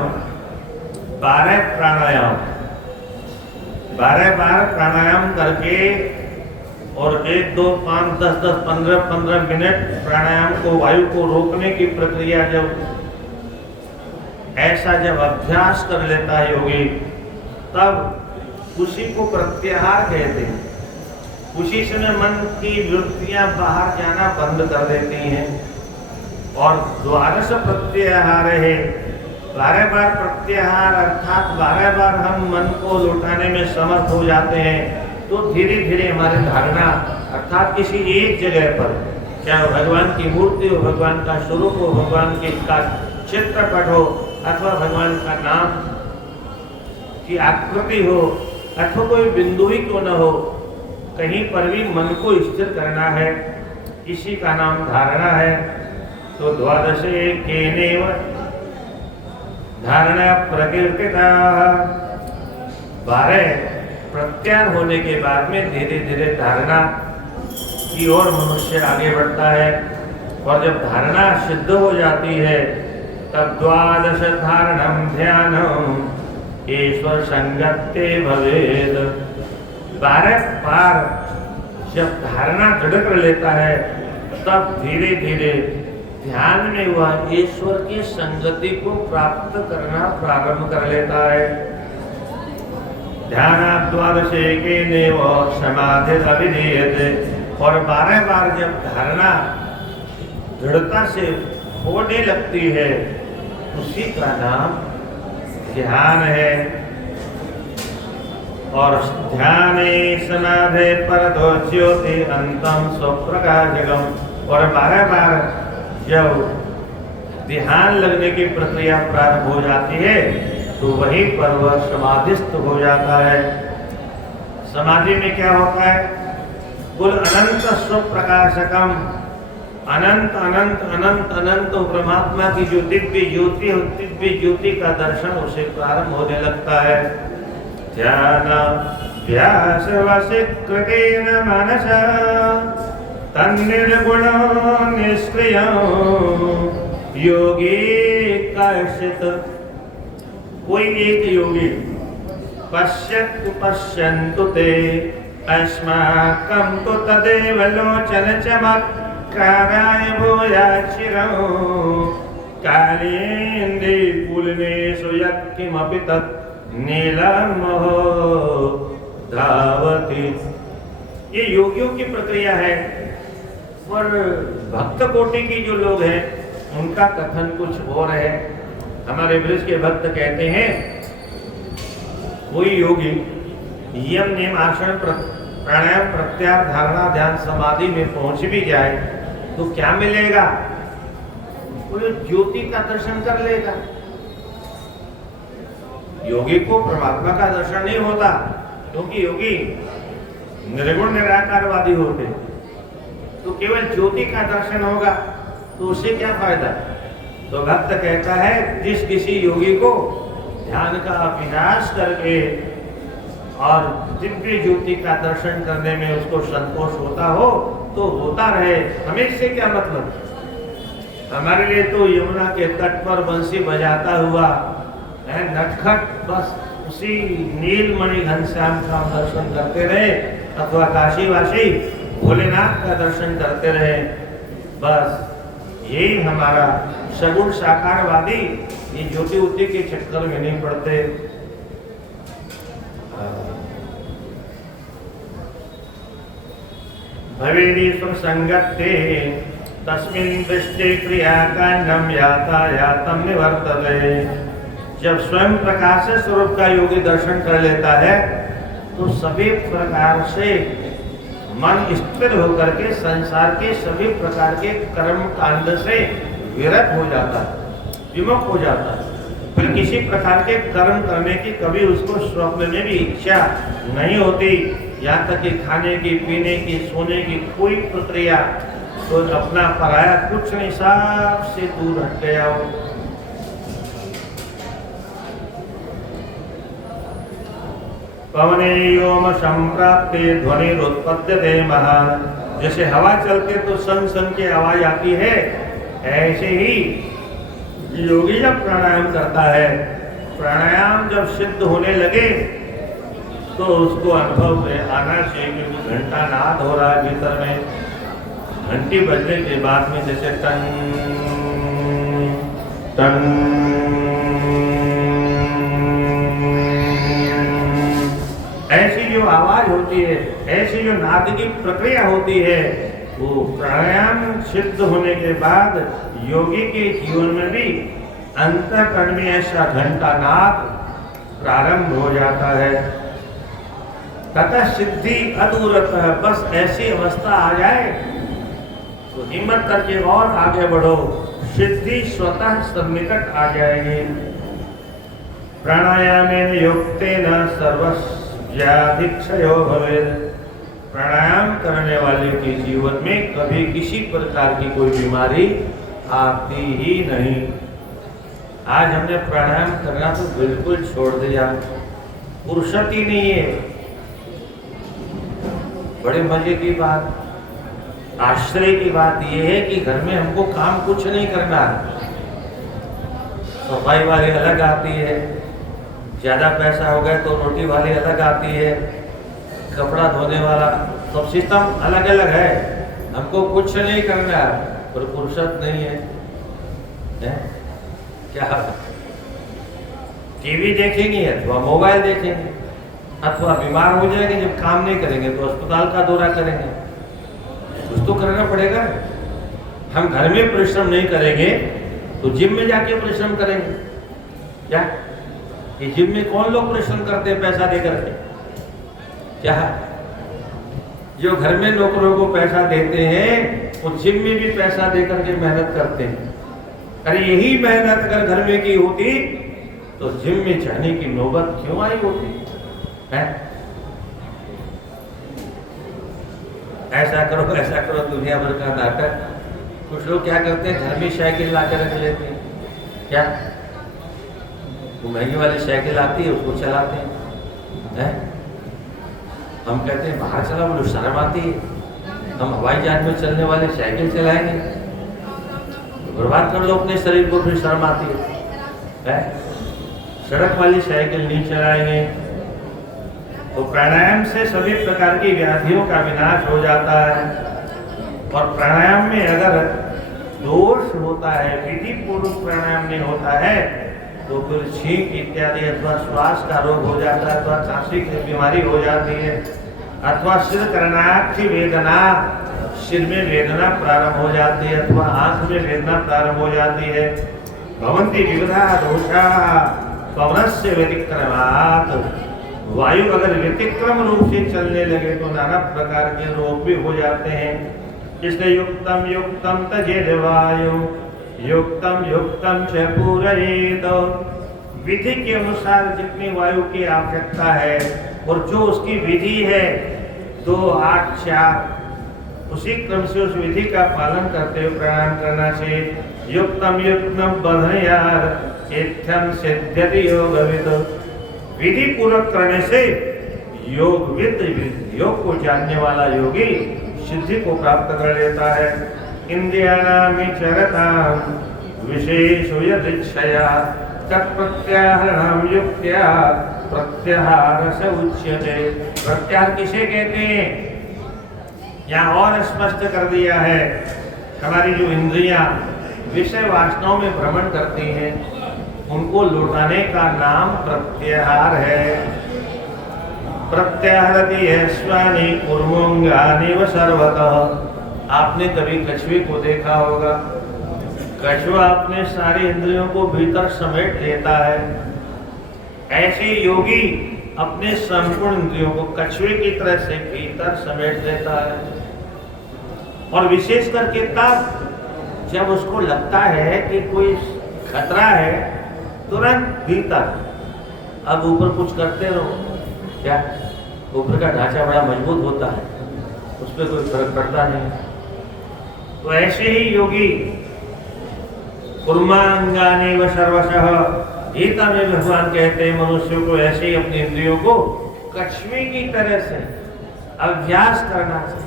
12 प्राणायाम, 12 बार प्राणायाम करके और 1 2 5 10 10 15 15 मिनट प्राणायाम को वायु को रोकने की प्रक्रिया जब ऐसा जब अभ्यास कर लेता है योगी, तब उसी को प्रत्याहार कहते हैं। उसी समय मन की वृत्तियां बाहर जाना बंद कर देती हैं और द्वादश प्रत्याहार है। 12 बार प्रत्याहार अर्थात 12 बार हम मन को लौटाने में समर्थ हो जाते हैं, तो धीरे धीरे हमारी धारणा अर्थात किसी एक जगह पर, चाहे भगवान की मूर्ति हो, भगवान का स्वरूप हो, भगवान के का चित्रपट हो, अथवा भगवान का नाम की आकृति हो, अथवा कोई बिंदु ही क्यों न हो, कहीं पर भी मन को स्थिर करना है, इसी का नाम धारणा है। तो द्वादशे केनेव धारणा प्रकीर्तिता, 12 प्रत्याहार होने के बाद में धीरे धीरे धारणा की ओर मनुष्य आगे बढ़ता है। और जब धारणा सिद्ध हो जाती है तब द्वादश धारणम ध्यानम ईश्वर संगत्ते भवेद, 12 बार जब धारणा दृढ़ कर लेता है तब धीरे धीरे ध्यान में वह ईश्वर की संगति को प्राप्त करना प्रारंभ कर लेता है। ध्यानाद्वादशे केनेव समाधिरभिधीयते, और 12 बार जब धारणा दृढ़ता से होने लगती है उसी का नाम ध्यान है। और ध्याने समाधे परतो ज्योति अंतम स्वप्रकाशकम, और 12 बार जब ध्यान लगने की प्रक्रिया प्रारंभ हो जाती है तो वहीं पर वह समाधिस्थ हो जाता है। समाधि में क्या होता है? कुल अनंत स्वप्रकाशकम, अनंत अनंत अनंत अनंत परमात्मा की जो दिव्य ज्योति हो, दिव्य ज्योति का दर्शन उसे प्रारंभ होने लगता है। ध्यान व्यास वशीकृतेन मनसा तन्निर्गुण निष्क्रिय योगी कश्चित्, कोई एक योगी पश्यतु पश्यन्तु ते अस्माकं तु तदेव लोचन चमत्काराय भूयाचिरं कालेन्दे पुलनेषु यत्किमपि तत् नीलमहो धावति। ये योगियों की प्रक्रिया है। और भक्त कोटि की जो लोग हैं उनका कथन कुछ और है। हमारे ब्रज के भक्त कहते हैं कोई योगी यम नियम आसन प्राणायाम प्रत्याहार धारणा ध्यान समाधि में पहुंच भी जाए तो क्या मिलेगा? वो ज्योति का दर्शन कर लेगा। योगी को परमात्मा का दर्शन नहीं होता, क्योंकि योगी निर्गुण निराकारवादी होते, तो केवल ज्योति का दर्शन होगा तो उससे क्या फायदा? तो भक्त कहता है जिस किसी योगी को ध्यान का अभ्यास करके और दिव्य ज्योति का दर्शन करने में उसको संतोष होता हो तो होता रहे, हमें इससे क्या मतलब? हमारे लिए तो यमुना के तट पर बंसी बजाता हुआ नटखट बस उसी नीलमणि घनश्याम का दर्शन करते रहे, अथवा काशीवासी भोलेनाथ का दर्शन करते रहे, बस यही हमारा सगुण साकारवादी ये ज्योति उति के चक्कर में नहीं पड़ते। भवेदीश्वर संगते तस्मिन् दृष्टि क्रिया कांडम याता यातम निवर्तते। जब स्वयं प्रकाश स्वरूप का योगी दर्शन कर लेता है तो सभी प्रकार से मन स्थिर होकर के संसार के सभी प्रकार के कर्म कांड से विरत हो जाता है, विमुख हो जाता है। फिर किसी प्रकार के कर्म करने की कभी उसको स्वप्न में भी इच्छा नहीं होती। यहाँ तक कि खाने की, पीने की, सोने की कोई प्रक्रिया तो अपना पराया कुछ नहीं, सबसे दूर हट गया हो। पवने योम संप्राप्ते ध्वनिरुत्पद्यते महान। जैसे हवा चलते तो सन सन की आवाज आती है, ऐसे ही योगी जब प्राणायाम करता है, प्राणायाम जब सिद्ध होने लगे तो उसको अनुभव में आना चाहिए कि घंटा नाद हो रहा है भीतर में। घंटी बजने के बाद में जैसे टन टन ऐसी जो आवाज होती है, ऐसी जो नाद की प्रक्रिया होती है, वो प्राणायाम सिद्ध होने के बाद योगी के जीवन में भी अंतःकरण में ऐसा घंटा नाद प्रारंभ हो जाता है। तथा सिद्धि अदूरतः, बस ऐसी अवस्था आ जाए तो हिम्मत करके और आगे बढ़ो, सिद्धि स्वतः सन्निकट आ जाएगी। प्राणायामेन युक्तेन सर्वस्याधिक्षयो भवेत्। प्राणायाम करने वाले के जीवन में कभी किसी प्रकार की कोई बीमारी आती ही नहीं। आज हमने प्राणायाम करना तो बिल्कुल छोड़ दिया, फुर्सत ही नहीं है। बड़े मजे की बात, आश्चर्य की बात यह है कि घर में हमको काम कुछ नहीं करना। सफाई वाली अलग आती है, ज्यादा पैसा हो गया तो रोटी वाली अलग आती है, कपड़ा धोने वाला, सब सिस्टम अलग अलग है। हमको कुछ नहीं करना पर फुर्सत नहीं है। क्या टीवी देखेंगे अथवा मोबाइल देखेंगे अथवा बीमार हो जाएंगे, जब काम नहीं करेंगे तो अस्पताल का दौरा करेंगे। कुछ तो करना पड़ेगा। हम घर में परिश्रम नहीं करेंगे तो जिम में जाके परिश्रम करेंगे। क्या ये जिम में कौन लोग परिश्रम करते हैं पैसा दे करके? क्या जो घर में नौकरों को पैसा देते हैं वो जिम में भी पैसा दे करके मेहनत करते हैं। अरे यही मेहनत अगर घर में की होती तो जिम में जाने की नौबत क्यों आई होती है? ऐसा करो दुनिया भर का नाटक। कुछ लोग क्या करते हैं, घर में साइकिल ला कर रख लेते हैं। क्या वो महंगी वाली साइकिल आती है उसको चलाते हैं। हम कहते हैं बाहर चला, बोलो शर्म आती है। हम हवाई जहाज में चलने वाले साइकिल चलाएंगे तो बर्बाद कर लो अपने शरीर को, फिर शर्म आती है। सड़क वाली साइकिल नहीं चलाएंगे। तो प्राणायाम से सभी प्रकार की व्याधियों का विनाश हो जाता है। और प्राणायाम में अगर दोष होता है, विधि पूर्वक प्राणायाम नहीं होता है तो फिर छींक इत्यादि अथवा श्वास का रोग हो जाता है, अथवा खांसी की बीमारी हो जाती है, अथवा सिर करनाक्षी वेदना, सिर में वेदना प्रारंभ हो जाती है, अथवा आंख में वेदना प्रारंभ हो जाती है। भवन्ति विविधा दोषा पवनस्य व्यतिक्रमात्। वायु अगर व्यतिक्रम रूप से चलने लगे तो नाना प्रकार के रोग भी हो जाते हैं। इसलिए युक्तम युक्तम तजेद वायु युक्तम युक्तम च पूरयेत। विधि के अनुसार जितनी वायु की आवश्यकता है और जो उसकी विधि है 2 8 4, उसी क्रम से उस विधि का पालन करते हुए प्राणायाम करना चाहिए। युक्तम युक्तम बधयार इत्थम सिद्ध्यति योगविद। विधि पूर्वक करने से योगविद, योग को जानने वाला योगी सिद्धि को प्राप्त कर लेता है। इंद्रियाणामिचरतां विशेषो यदिच्छया तत्प्रत्याहारं युक्त्या प्रत्याहार से उच्यते। प्रत्याहार किसे कहते हैं? यहाँ और स्पष्ट कर दिया है। हमारी जो इंद्रियां विषय वासनाओं में भ्रमण करती हैं उनको लौटाने का नाम प्रत्याहार है। प्रत्याहरति यस्वानि कूर्मोंगानि व सर्वतः। आपने कभी कछुए को देखा होगा। कछुआ अपने सारे इंद्रियों को भीतर समेट लेता है। ऐसे योगी अपने संपूर्ण इंद्रियों को कछुए की तरह से भीतर समेट लेता है। और विशेष करके तब जब उसको लगता है कि कोई खतरा है, तुरंत भीतर। अब ऊपर कुछ करते रहो, क्या ऊपर का ढांचा बड़ा मजबूत होता है, उस पर कोई फर्क पड़ता नहीं। तो ऐसे ही योगी कुर्मांगानि व सर्वशः, गीता में भगवान कहते हैं मनुष्य को ऐसे ही अपनी इंद्रियों को कछुए की तरह से अभ्यास करना चाहिए।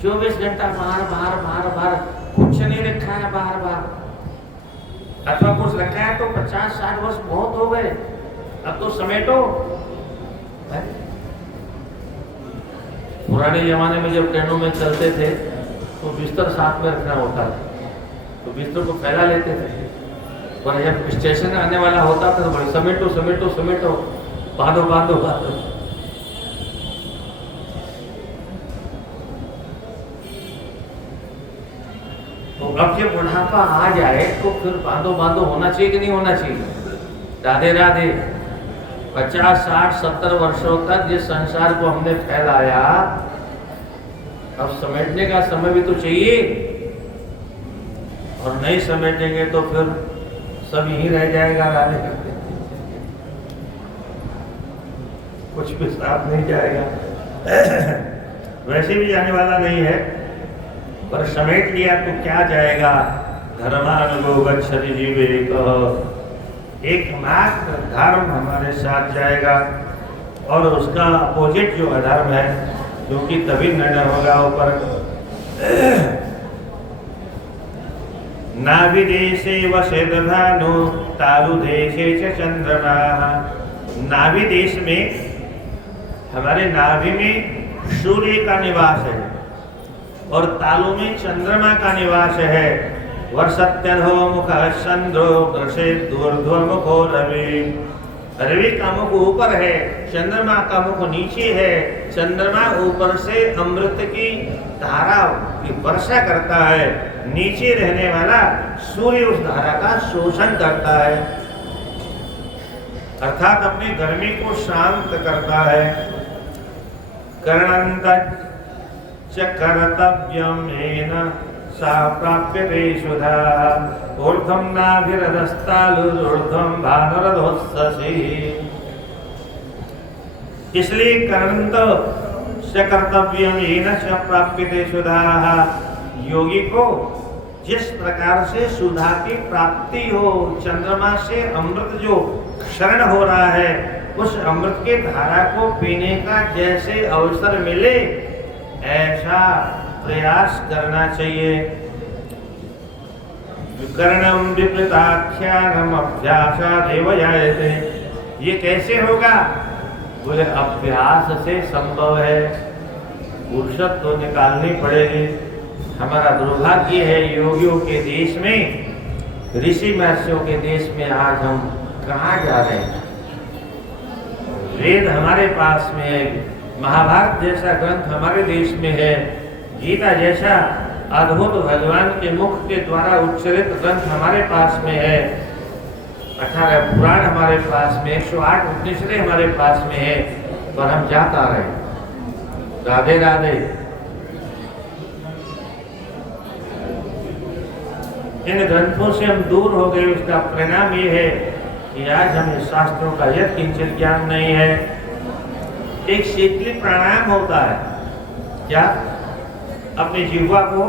24 घंटा बाहर कुछ नहीं रखा है बाहर, अथवा कुछ रखा है तो 50-60 वर्ष बहुत हो गए, अब तो समेटो। पुराने जमाने में जब ट्रेनों में चलते थे तो बिस्तर साथ में रखना होता था, तो बिस्तर को फैला लेते थे। और जब स्टेशन आने वाला होता था तो बड़ी समेटो, बांधो। तो अब जब बुढ़ापा आ जाए तो फिर बांधो होना चाहिए कि नहीं होना चाहिए? राधे राधे। 50, 60, 70 वर्षों तक जिस संसार को हमने फैलाया, अब समेटने का समय भी तो चाहिए। और नहीं समेटेंगे तो फिर सब यहीं रह जाएगा राधे करते, कुछ भी साथ नहीं जाएगा। वैसे भी जाने वाला नहीं है, पर समेट लिया तो क्या जाएगा। धर्मानुगो गच्छति जीवेत, एकमात्र धर्म हमारे साथ जाएगा। और उसका अपोजिट जो अधर्म है, जो कि तभी निर्णय होगा ऊपर। नाभिदेशे वसेत भानु तालुदेशे च चंद्रमा। नाभि देश में, हमारे नाभि में सूर्य का निवास है और तालु में चंद्रमा का निवास है। वर्षत्यधो मुख चंद्रो दृशेत दूर्ध्वमुखो रवि। रवि का मुख ऊपर है, चंद्रमा का मुख नीचे है। चंद्रमा ऊपर से अमृत की धारा की वर्षा करता है, नीचे रहने वाला सूर्य उस धारा का शोषण करता है, अर्थात अपनी गर्मी को शांत करता है। कर्णंत च कर्तव्यम येन सा प्राप्यते सुधा। ऊर्ध्वं नाभिरधस्तालुर्ध्वं भानुरधोत्ससी। इसलिए कर्णंत च कर्तव्यम येन स प्राप्यते सुधा। योगी को जिस प्रकार से सुधा की प्राप्ति हो, चंद्रमा से अमृत जो क्षरण हो रहा है, उस अमृत के धारा को पीने का जैसे अवसर मिले, ऐसा प्रयास करना चाहिए। विकरणम विपरीताख्यानम अभ्यासादेव जायते। ये कैसे होगा? बोले अभ्यास से संभव है, फुर्सत तो निकालनी पड़ेगी। हमारा दुर्भाग्य है, योगियों के देश में, ऋषि महर्षियों के देश में आज हम कहाँ जा रहे हैं? वेद हमारे पास में है, महाभारत जैसा ग्रंथ हमारे देश में है, गीता जैसा अद्भुत भगवान के मुख के द्वारा उच्चरित ग्रंथ हमारे पास में है, 18 पुराण हमारे पास में, 108 उपनिषदें हमारे पास में है, पर हम जाता रहे। राधे राधे। इन ग्रंथों से हम दूर हो गए, उसका परिणाम ये है कि आज हमें शास्त्रों का यत् किंचित ज्ञान नहीं है। एक शीतली प्राणायाम होता है, क्या? अपनी जिह्वा को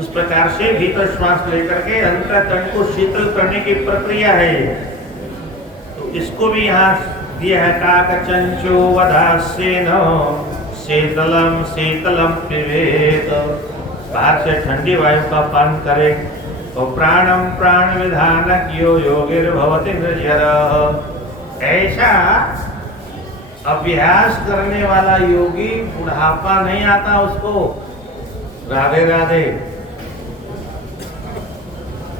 इस प्रकार से भीतर श्वास लेकर के अंतःकरण को शीतल करने की प्रक्रिया है। तो इसको भी यहाँ दिया है, काकचंचो वधास्येन शीतलम शीतलम पिबेत। बाहर से ठंडी वायु का पान करे। और प्राणम प्राण विधानक यो योगिर्भवति निर्जरः। ऐसा अभ्यास करने वाला योगी बुढ़ापा नहीं आता उसको। राधे राधे।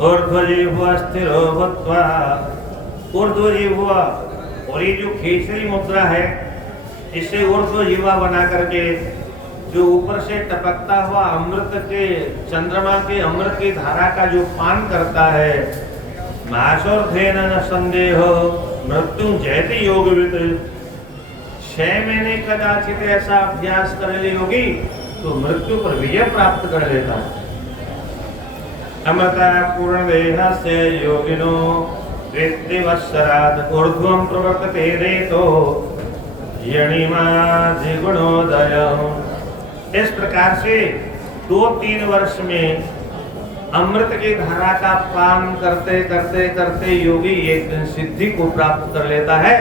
ऊर्ध्वजिह्वा स्थिरो भूत्वा ऊर्ध्वजीवा, और ये जो खेसरी मुद्रा है इसे ऊर्ध्वजीवा बना करके जो ऊपर से टपकता हुआ अमृत के, चंद्रमा के अमृत की धारा का जो पान करता है, मासोर्धेन न संदेह मृत्यु जयति योगविद। 6 महीने कदाचित ऐसा अभ्यास कर ले योगी तो मृत्यु पर विजय प्राप्त कर लेता है। अमृता पूर्ण देह से योगिनो वत्सराद ऊर्ध्वं प्रवर्तते रेतो यणिमाधिगुणोदय। इस प्रकार से 2-3 वर्ष में अमृत की धारा का पान करते करते करते योगी एक दिन सिद्धि को प्राप्त कर लेता है।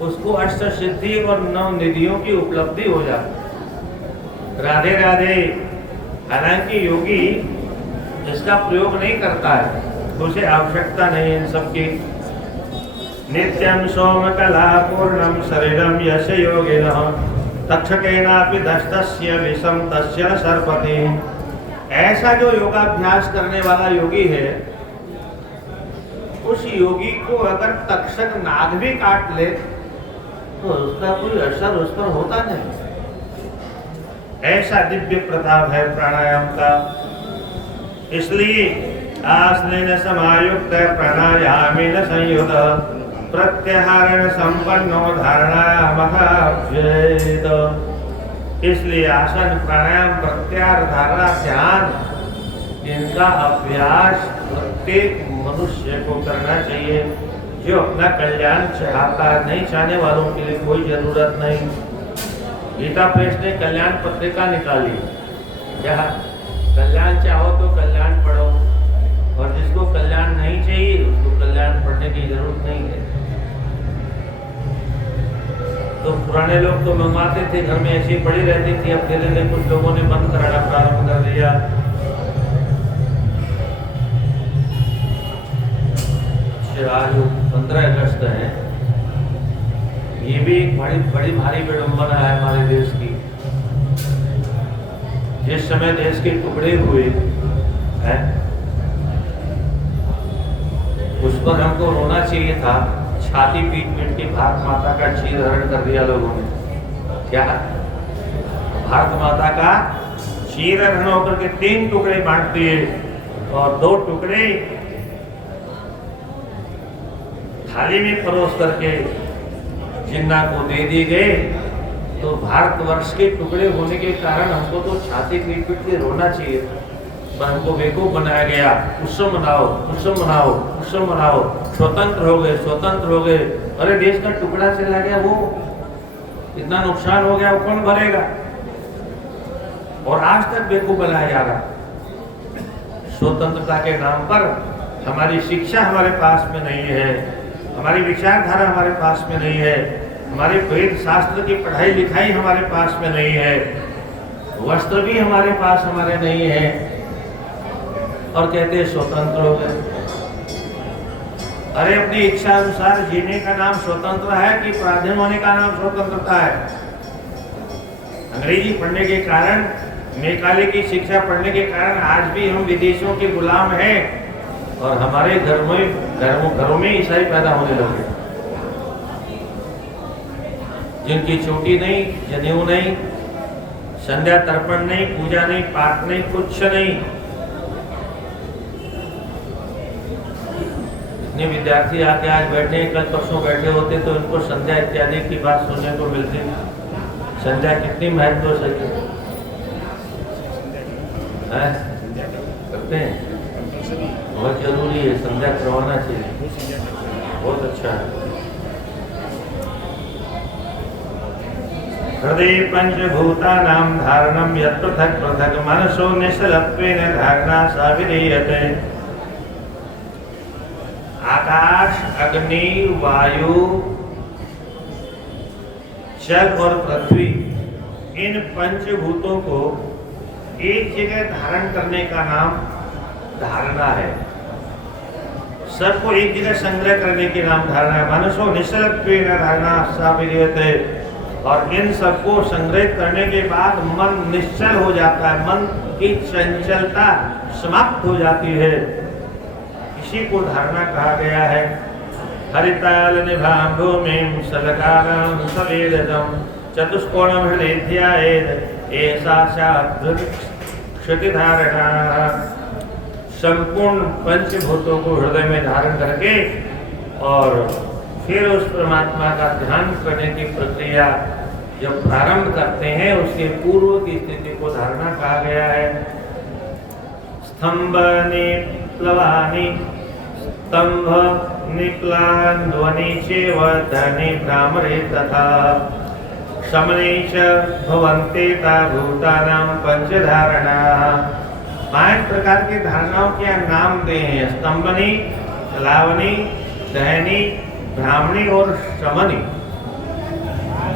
उसको अष्ट सिद्धि और 9 निधियों की उपलब्धि हो जाती। राधे राधे। हालांकि योगी इसका प्रयोग नहीं करता है, उसे आवश्यकता नहीं इन सबकी। नित्यं सोम कला पूर्णम शरीरम यश योगिनः तक्षकेनापि दष्टस्य विषम तस्य सर्पति। ऐसा जो योगाभ्यास करने वाला योगी है, उस योगी को अगर तक्षक नाग भी काट ले तो उसका कोई असर उस पर होता नहीं। ऐसा दिव्य प्रताप है प्राणायाम का। इसलिए आसनेन समायुक्त प्राणायामेन संयुत प्रत्याहारेण संपन्नो धारणायामथाभ्येत। इसलिए आसन, प्राणायाम, प्रत्याहार, धारणा, ध्यान, इनका अभ्यास प्रत्येक मनुष्य को करना चाहिए। जो अपना कल्याण चाहता है, नहीं चाहने वालों के लिए कोई जरूरत नहीं। गीता प्रेस ने कल्याण पत्रिका निकाली। क्या कल्याण चाहो तो कल्याण पढ़ो, और जिसको कल्याण नहीं चाहिए उसको कल्याण पढ़ने की जरूरत नहीं है। तो पुराने लोग तो मंगवाते थे, घर में ऐसी पड़ी रहती थी। अब धीरे धीरे कुछ लोगों ने बंद कराना प्रारंभ कर दिया। आज 15 अगस्त है, ये भी एक बड़ी भारी विडंबना है हमारे देश की। जिस समय देश के टुकड़े हुए हैं, उस पर हमको रोना चाहिए था। छाती पीट पीट के भारत माता का चीर हरण कर दिया लोगों ने। क्या भारत माता का चीर हरण होकर के 3 टुकड़े बांट दिए, और 2 टुकड़े थाली में परोस करके जिन्ना को दे दिए गए। तो भारतवर्ष के टुकड़े होने के कारण हमको तो छाती पीट पीट के रोना चाहिए, पर हमको बेवकूफ बनाया गया। उत्सव मनाओ, उत्सव मनाओ, उत्सव मनाओ, स्वतंत्र हो गए, स्वतंत्र हो गए। अरे देश का टुकड़ा चला गया, वो इतना नुकसान हो गया, वो कौन भरेगा? और आज तक बेवकूफ बनाया जा रहा। स्वतंत्रता के नाम पर हमारी शिक्षा हमारे पास में नहीं है, हमारी विचारधारा हमारे पास में नहीं है, हमारे वेद शास्त्र की पढ़ाई लिखाई हमारे पास में नहीं है, वस्त्र भी हमारे पास हमारे नहीं है, और कहते हैं स्वतंत्र हो गए। अरे अपनी इच्छा अनुसार जीने का नाम स्वतंत्र है कि पराधीन होने का नाम स्वतंत्रता है? अंग्रेजी पढ़ने के कारण, मेकाले की शिक्षा पढ़ने के कारण आज भी हम विदेशों के गुलाम हैं, और हमारे घरों में ईसाई पैदा होने लगे, जिनकी चोटी नहीं, जनेऊ नहीं, संध्या तर्पण नहीं, पूजा नहीं, पाठ नहीं, कुछ नहीं। इतने विद्यार्थी आके आज बैठे, कल परसों बैठे होते तो इनको संध्या इत्यादि की बात सुनने को मिलती। संध्या कितनी महत्व से करते हैं, बहुत जरूरी है, संध्या करवाना चाहिए, बहुत अच्छा है। हृदय पंचभूतानां धारणं यत् पृथक् पृथक् मनसो निश्चलत्वेन धारणा सा विधीयते। आकाश, अग्नि, वायु, जल और पृथ्वी, इन पंचभूतों को एक जगह धारण करने का नाम धारणा है। सबको एक जगह संग्रह करने के नाम धारणा है। मनसो निश्चलत्वेन धारणा सा विधीयते। और इन सबको संग्रहित करने के बाद मन निश्चल हो जाता है, मन की चंचलता समाप्त हो जाती है। इसी को धारणा कहा गया है। हरिताल निभां भूमिं सलकारं सवेदजं चतुष्कोणं हृदय ध्यायेत् ऐसा क्षतिधारणा। संपूर्ण पंचभूतों को हृदय में धारण करके और फिर उस परमात्मा का ध्यान करने की प्रक्रिया जब प्रारंभ करते हैं उसके पूर्व की स्थिति को धारणा कहा गया है। स्तंभ निप्लवानि स्तंभ निप्लान् ध्वनि चैव ध्वनि भ्रामरे तथा शमने च भवन्ते ता भूतानां पंचधारणा। 5 प्रकार की धारणाओं के नाम दे हैं, स्तंभनी, प्लावनी, दहनी, ब्राह्मणी और शमनी।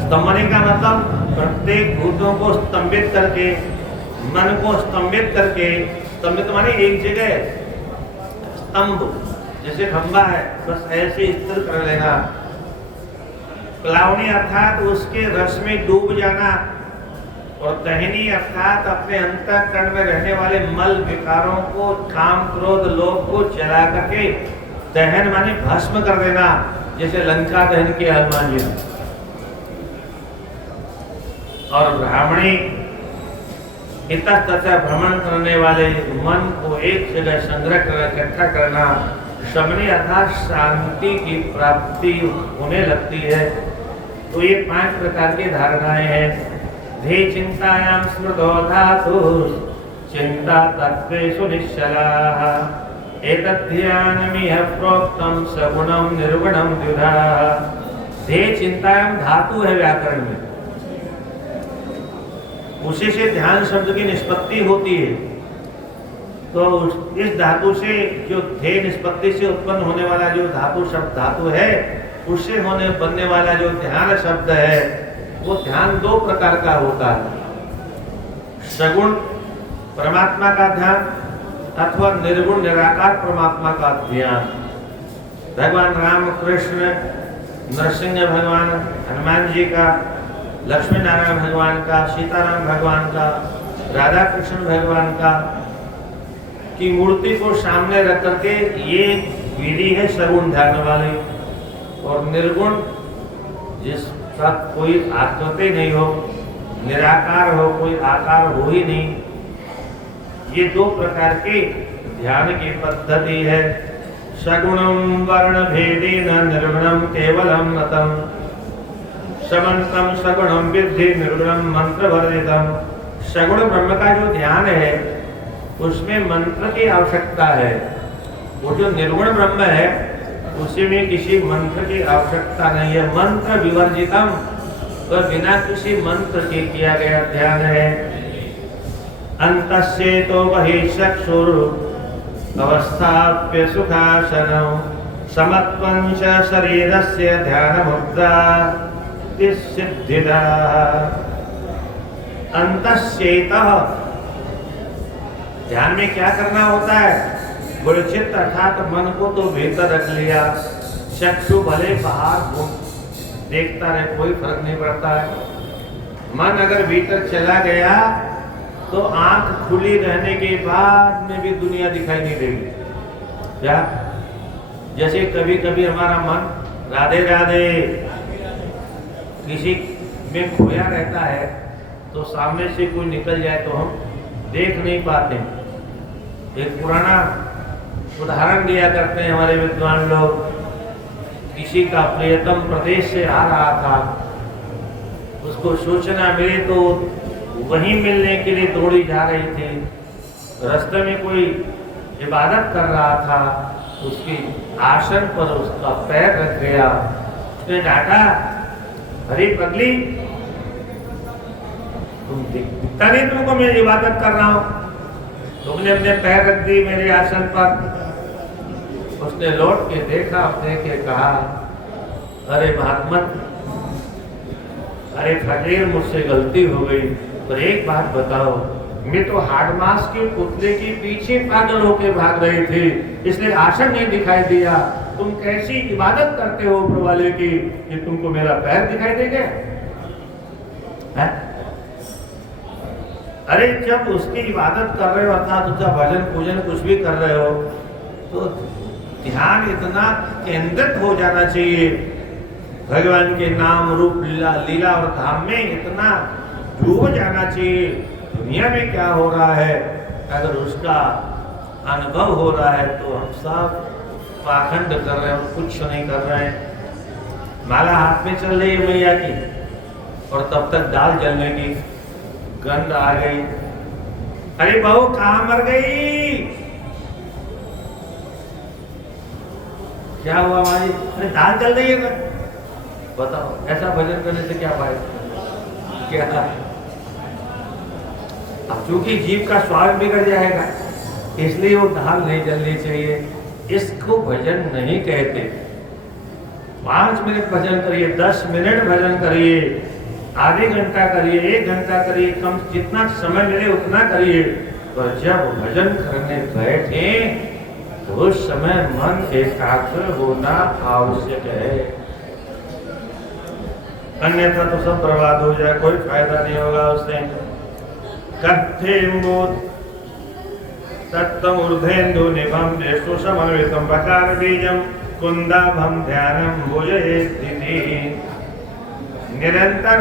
स्तंभनी का मतलब प्रत्येक भूतों को स्तंभित करके, मन को स्तंभित करके, स्तंभित माने एक जगह स्तंभ जैसे खंबा है बस ऐसे स्थिर कर लेना। प्लावनी अर्थात उसके रस में डूब जाना और दहनी अर्थात अपने अंतःकरण में रहने वाले मल विकारों को, काम क्रोध लोभ को जला करके, दहन माने भस्म कर देना जैसे लंका दहन के हनुमान जी। और ब्राह्मणी इतना तथा भ्रमण करने वाले मन को एक जगह संग्रह कर इकट्ठा करना। शमनी अर्थात शांति की प्राप्ति होने लगती है। तो ये 5 प्रकार की धारणाएं हैं। धे चिंतायां स्मृतो धातु चिंता तत्वेषु निश्चलाः एतद्ध्यानमिह प्रोक्तं सगुणं निर्गुणं द्विधा। धे चिंतायां धातु है व्याकरण में, उसी से ध्यान शब्द की निष्पत्ति होती है। तो इस धातु से जो थे निष्पत्ति से उत्पन्न होने वाला जो धातु शब्द धातु है, उससे होने बनने वाला जो ध्यान शब्द है वो ध्यान 2 प्रकार का होता है। सगुण परमात्मा का ध्यान अथवा निर्गुण निराकार परमात्मा का ध्यान। भगवान राम, कृष्ण, नरसिंह भगवान, हनुमान जी का, लक्ष्मी नारायण भगवान का, सीताराम भगवान का, राधा कृष्ण भगवान का की मूर्ति को सामने रख करके ये विधि है सगुण ध्यान वाली। और निर्गुण जिसका कोई आकृति नहीं हो, निराकार हो, कोई आकार हो ही नहीं, ये 2 प्रकार के ध्यान की पद्धति है। सगुणं वर्ण भेदेन निर्गुणं केवलं मतम समन्तं सगुणं विद्धि निर्गुणं मंत्रवर्जितम। सगुण ब्रह्म का जो ध्यान है उसमें मंत्र की आवश्यकता है। वो जो निर्गुण ब्रह्म है उसी में किसी मंत्र की आवश्यकता नहीं है। मंत्र विवर्जितम, तो बिना किसी मंत्र के किया गया ध्यान है। अंतस्येतो बहिश्चक्षुर अवस्थाप्य सुखासनौ समत्वं च शरीरस्य ध्यानमुद्रा सिद्धिदा। अंतस्येतः ध्यान में क्या करना होता है? गुरुचित्त अर्थात मन को तो भीतर रख लिया। चक्षु भले बाहर देखता रहे, कोई फर्क नहीं पड़ता है। मन अगर भीतर चला गया तो आंख खुली रहने के बाद में भी दुनिया दिखाई नहीं देगी। क्या? जैसे कभी कभी हमारा मन राधे राधे किसी में खोया रहता है तो सामने से कोई निकल जाए तो हम देख नहीं पाते। एक पुराना उदाहरण दिया करते हैं हमारे विद्वान लोग। किसी का प्रियतम प्रदेश से आ रहा था, उसको सूचना मिली तो वहीं मिलने के लिए दौड़ी जा रही थी। रास्ते में कोई इबादत कर रहा था, उसकी आसन पर उसका पैर रख गया। उसने डांटा, अरे पगली, तुम दिखता नहीं तुमको मैं इबादत कर रहा हूं, तुमने अपने पैर रख दी मेरे आसन पर। उसने लौट के देखा, अपने के कहा, अरे महात्मा, अरे फकीर, मुझसे गलती हो गई, पर एक बात बताओ, मैं तो हाड़ मास के पुतले के पीछे पागल होके भाग रही थी, इसलिए आसन नहीं दिखाई दिया। तुम कैसी इबादत करते हो ऊपर वाले की कि तुमको मेरा पैर दिखाई देगा? अरे जब उसकी इबादत कर रहे हो, अर्थात उसका भजन पूजन कुछ भी कर रहे हो, तो ध्यान इतना केंद्रित हो जाना चाहिए भगवान के नाम रूप लीला और धाम में, इतना डूब जाना चाहिए दुनिया में क्या हो रहा है। अगर उसका अनुभव हो रहा है तो हम सब पाखंड कर रहे हैं और कुछ नहीं कर रहे हैं। माला हाथ में चल रही है मैया की और तब तक दाल जलने की गंध आ गई। अरे बहू कहां मर गई? क्या हुआ हमारी? अरे दाल जल रही है ना। बताओ ऐसा भजन करने से क्या फायदा? क्या? अब चूंकि जीव का स्वाद बिगड़ जाएगा इसलिए वो दाल नहीं जलनी चाहिए। इसको भजन नहीं कहते। 5 मिनट भजन करिए, 10 मिनट भजन करिए, आधे घंटा करिए, 1 घंटा करिए, कम जितना समय मिले उतना करिए। पर जब भजन करने बैठे तो उस समय मन एकाग्र होना आवश्यक है, अन्यथा तो सब बर्बाद हो जाए, कोई फायदा नहीं होगा उससे। कथे मूत तत्तम ऊर्ध्वेन्दु निभम देशु समन्वितम बकार बीजम कुंदाभम ध्यानम भुजयेति। निरंतर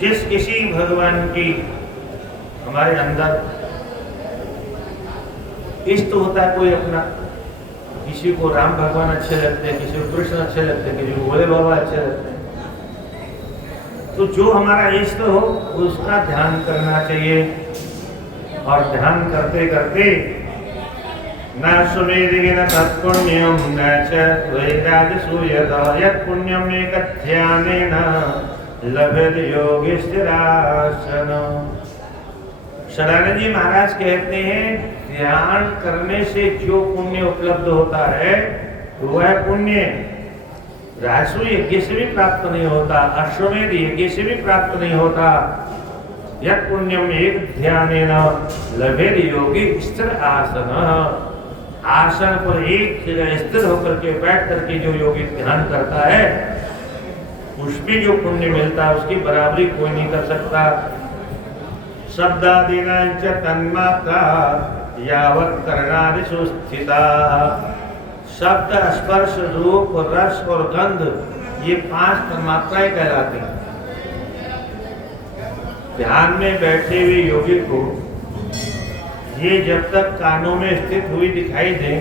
जिस किसी भगवान की हमारे अंदर इष्ट होता है कोई अपना, किसी को राम भगवान अच्छे लगते हैं, किसी को कृष्ण अच्छे लगते हैं, किसी को भोले बाबा अच्छे लगते हैं, तो जो हमारा इष्ट हो उसका ध्यान करना चाहिए। और ध्यान करते करते न सुमेधिन तत्पुण्यम न च वैराजसूयतः यत्पुण्यम एकध्यानेन लभेत योगिष्ठिरासन। सदानंद जी महाराज कहते हैं ध्यान करने से जो पुण्य उपलब्ध होता है वह पुण्य राजसू यज्ञ से भी प्राप्त नहीं होता, अश्वमेध यज्ञ से भी प्राप्त नहीं होता। यत् पुण्यम एक ध्यानेन लभेत योगी स्थिर आसन। आसन पर एक जगह स्थिर होकर के बैठ करके जो योगी ध्यान करता है उसमें जो पुण्य मिलता है उसकी बराबरी कोई नहीं कर सकता। शब्दादीनां च तन्मात्रा यावत् करणादिषु स्थिता। शब्द, स्पर्श, रूप, रस और गंध ये 5 तन्मात्राएं कहलाती हैं। ध्यान में बैठे हुए योगी को ये जब तक कानों में स्थित हुई दिखाई दे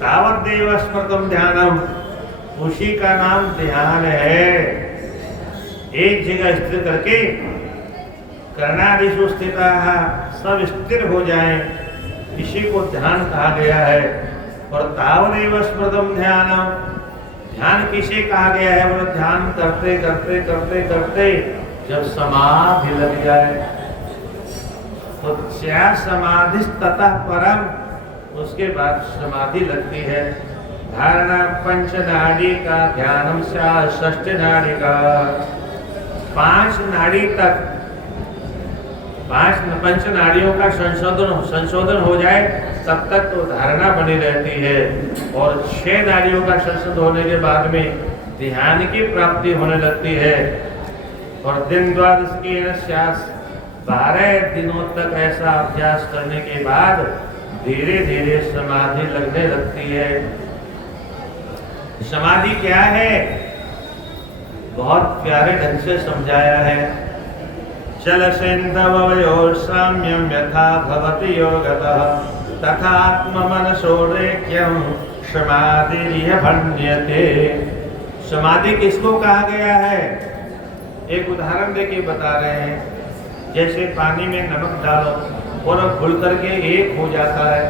तावत देव स्मृतम ध्यानम, उसी का नाम ध्यान है। एक जगह स्थिर करके कर्णादिषु स्थिताः, सब स्थिर हो जाएं, इसी को ध्यान कहा गया है। और तावदेव स्मृतम ध्यानम, ध्यान किसे कहा गया है? वो ध्यान करते करते करते करते जब समाधि लग जाए तो क्या समाधि ततः परम, उसके बाद समाधि लगती है। धारणा पंच नाड़ी का ध्यानम षष्ठ नाड़ी का, 5 नाड़ी तक, 5 पंच नाड़ियों का संशोधन हो जाए तब तक तो धारणा बनी रहती है। और 6 नाड़ियों का संशोधन होने के बाद में ध्यान की प्राप्ति होने लगती है। और दिन द्वादश के 12 दिनों तक ऐसा अभ्यास करने के बाद धीरे धीरे समाधि लगने लगती है। समाधि क्या है? बहुत प्यारे ढंग से समझाया है। चल सिंधवयोर साम्यम यथा भवति योगतः तथा आत्ममनसोरेक्यम समाधिरिह भण्यते। समाधि किसको कहा गया है? एक उदाहरण देके बता रहे हैं। जैसे पानी में नमक डालो और घुल करके एक हो जाता है,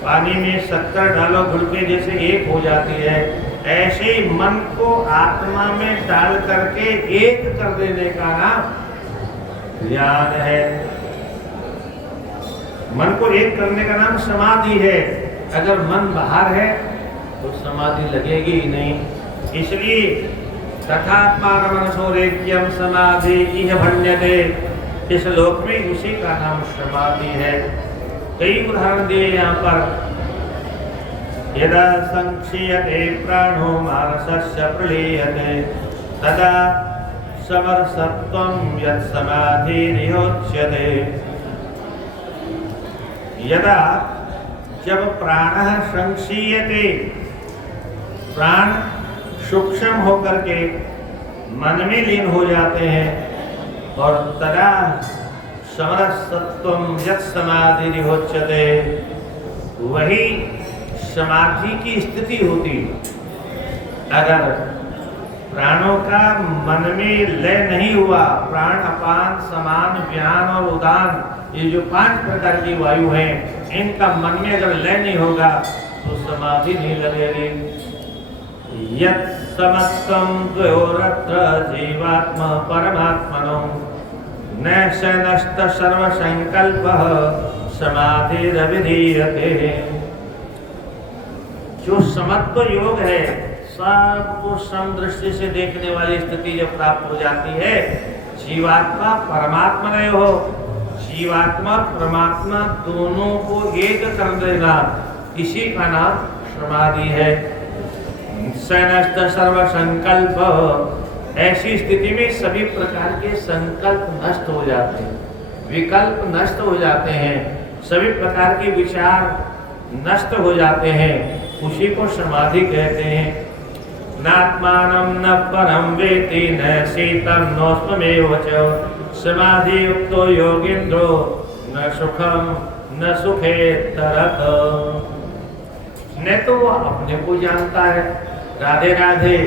पानी में शक्कर डालो घुल के जैसे एक हो जाती है, ऐसे ही मन को आत्मा में डाल करके एक कर देने का नाम ध्यान है। मन को एक करने का नाम समाधि है। अगर मन बाहर है तो समाधि लगेगी ही नहीं। इसलिए तथात्मानमनसोरेक्यम समाधि इह भण्यते, इस लोक में उसी का नाम समाधि है। कई उदाहरण दिए यहाँ पर। यदा संक्षीयते प्राणो मानसस्य प्रलीयते तदा समरसत्वं यत्समाधिरिहोच्यते। यदा जब प्राणः संक्षीयते, प्राण सूक्ष्म होकर के मन में लीन हो जाते हैं और तदा समरसत्वम यत् समाधिर्होच्यते, वही समाधि की स्थिति होती। अगर प्राणों का मन में लय नहीं हुआ, प्राण अपान समान व्यान और उदान, ये जो 5 प्रकार की वायु हैं, इनका मन में अगर लय नहीं होगा तो समाधि नहीं लगेगी। यत् समत्वं द्वयोरत्र जीवात्मा परमात्मनो न स नष्ट सर्वसंकल्पः समाधिरविधीयते। जो समत्व योग है, सबको समदृष्टि से देखने वाली स्थिति जब प्राप्त हो जाती है, जीवात्मा परमात्मा रहे हो, जीवात्मा परमात्मा दोनों को एक कर देना, इसी का नाम समाधि है। सनष्ट सर्व संकल्प, ऐसी स्थिति में सभी प्रकार के संकल्प नष्ट हो जाते हैं, विकल्प नष्ट हो जाते हैं, सभी प्रकार के विचार नष्ट हो जाते हैं, उसी को समाधि कहते हैं। नात्मानं न परम वेति न शीतं नोष्ममेव च समाधि युक्तो योगीन्द्रो न सुखम न सुखेतरत्। न तो वह अपने को जानता है, राधे राधे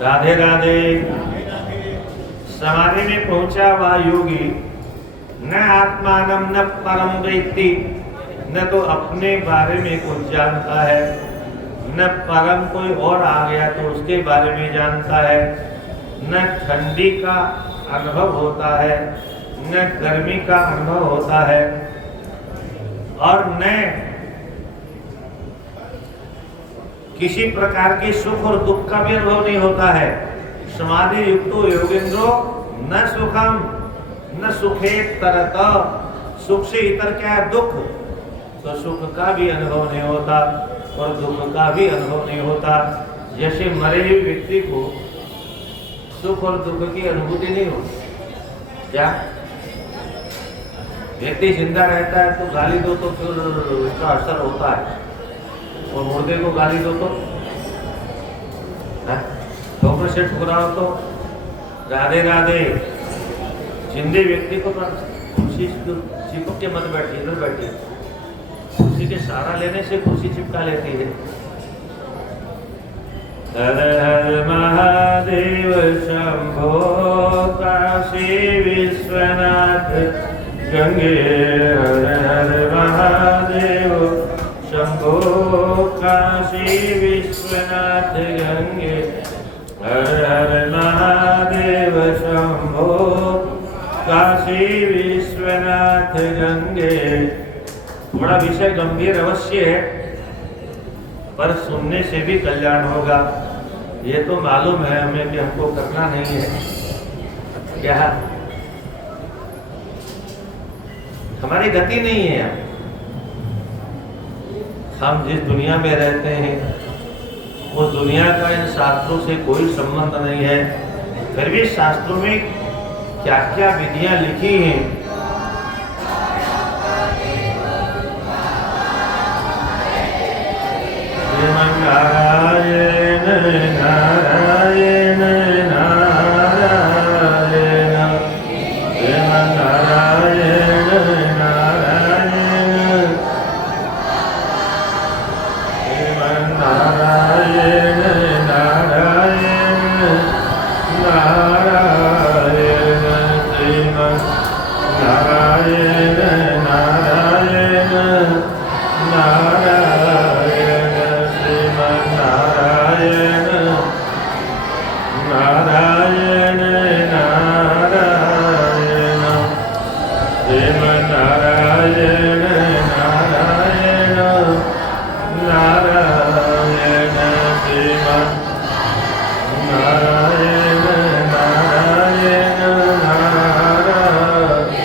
राधे राधे, समाधि में पहुंचा हुआ योगी न आत्मानं न परम वेत्ति, न तो अपने बारे में कुछ जानता है, न परम कोई और आ गया तो उसके बारे में जानता है, न ठंडी का अनुभव होता है, न गर्मी का अनुभव होता है, और न किसी प्रकार के सुख और दुख का भी अनुभव नहीं होता है। समाधि युक्तो योगेंद्रो न सुखम न सुखेतरत्, सुख से इतर क्या है, दुख, तो सुख का भी अनुभव नहीं होता और दुख का भी अनुभव नहीं होता। जैसे मरे हुए व्यक्ति को सुख और दुख की अनुभूति नहीं होती। क्या व्यक्ति जिंदा रहता है तो गाली दो तो फिर उसका असर होता है, और मुर्दे को गाली दो तो ठोकर से ठुकराओ तो राधे राधे। जिंदे व्यक्ति को कुर्सी चिपक के मत बैठिए, इधर बैठिए, कुर्सी के सहारा लेने से कुर्सी चिपका लेती है। हर हर महादेव शंभो काशी विश्वनाथ गंगे, हर हर महादेव शंभो काशी विश्वनाथ गंगे, हर हर महादेव शंभो काशी विश्वनाथ गंगे। बड़ा विषय गंभीर अवश्य है, पर सुनने से भी कल्याण होगा। ये तो मालूम है हमें कि हमको करना नहीं है, क्या हमारी गति नहीं है। हम जिस दुनिया में रहते हैं उस दुनिया का इन शास्त्रों से कोई संबंध नहीं है, फिर भी शास्त्रों में क्या क्या विधियां लिखी हैं। नारायण नारायण नारायण नारायण नारायण नारायण नारायण नारायण श्रीमन नारायण नारायण नारायण श्रीमन नारायण नारायण नारायण श्रीमन नारायण नारायण नारायण श्रीमन नारायण नारायण नारायण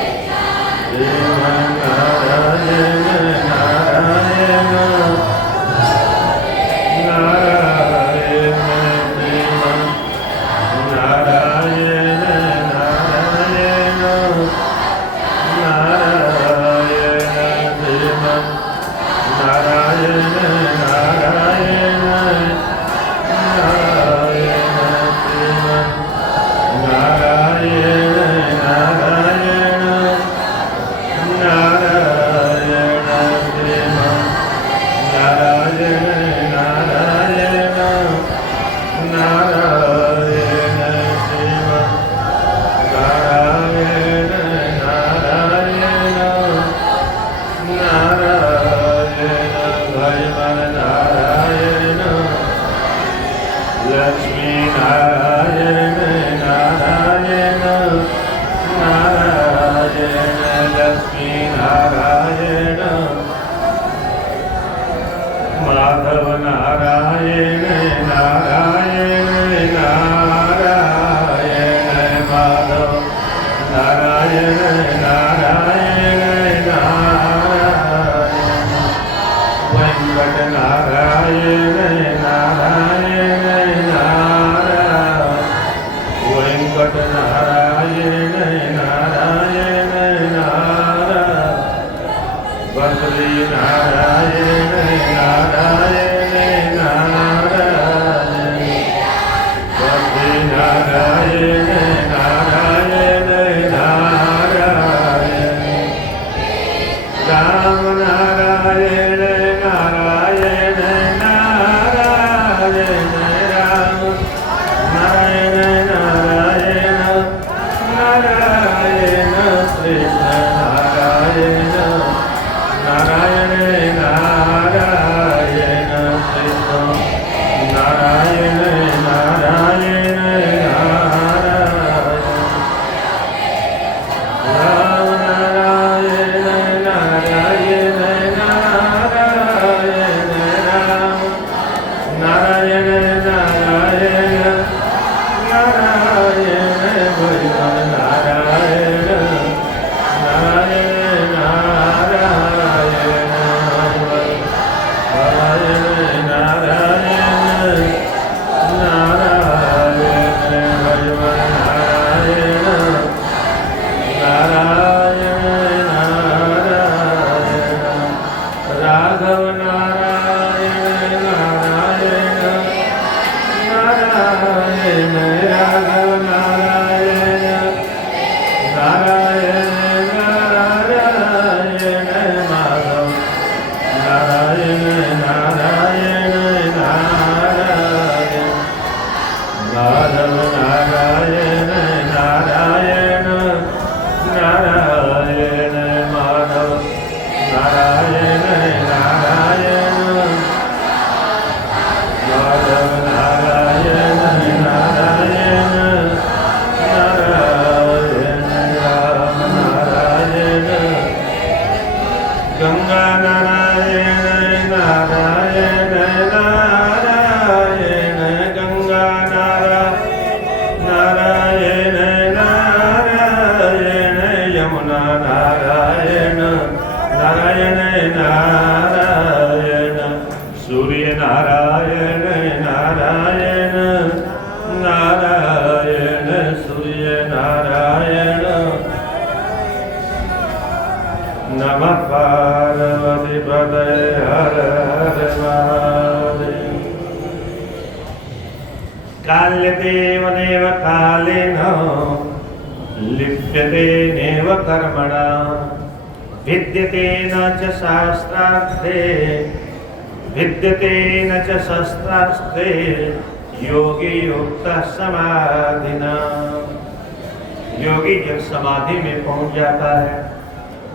काल्यदेवनेव कालेन लिप्यते नेव कर्मणा विद्यते न च शास्त्रार्थे विद्यते न च शस्त्रास्त्रे योगी युक्तः समाधिना। योगी जब समाधि में पहुंच जाता है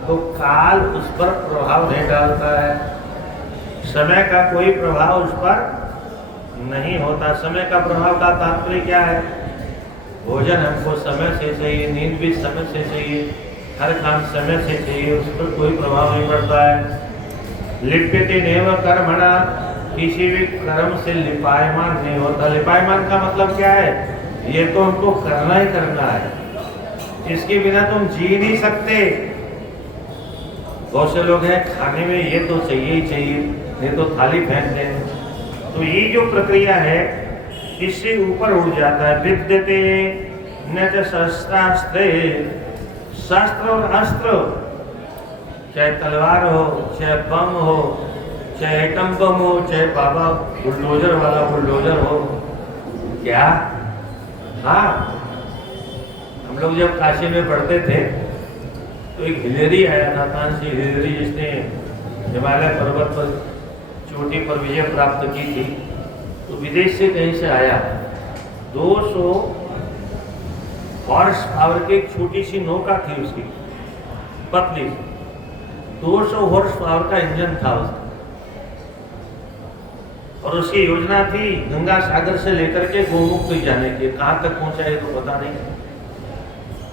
तो काल उस पर प्रभाव नहीं डालता है, समय का कोई प्रभाव उस पर नहीं होता। समय का प्रभाव का तात्पर्य क्या है? भोजन हमको समय से चाहिए, नींद भी समय से चाहिए, हर काम समय से चाहिए, उस पर कोई प्रभाव नहीं पड़ता है। लिप्यते नेव कर्मणा, किसी भी कर्म से लिपायमान नहीं होता। लिपायमान का मतलब क्या है? ये तो हमको करना ही करना है, इसके बिना तुम जी नहीं सकते। बहुत से लोग हैं खाने में ये तो चाहिए ही चाहिए, नहीं तो थाली फेंक दें। तो ये जो प्रक्रिया है इससे ऊपर उठ जाता है। विद्यते न च शस्त्रास्त्रे, शस्त्र और अस्त्र, चाहे तलवार हो, चाहे बम हो, चाहे एटम बम हो, चाहे बाबा बुलडोजर वाला बुलडोजर हो, क्या? हाँ, हम लोग जब काशी में पढ़ते थे तो एक हिलेरी आया था, तानसेन हिलेरी, जिसने हिमालय पर्वत पर चोटी पर विजय प्राप्त की थी। तो विदेश से कहीं से आया, 200 हॉर्स पावर की एक छोटी सी नौका थी उसकी, पतली, 200 हॉर्स पावर का इंजन था उसका। और उसकी योजना थी गंगा सागर से लेकर के गोमुख तक जाने की। कहाँ तक पहुंचा है तो पता नहीं।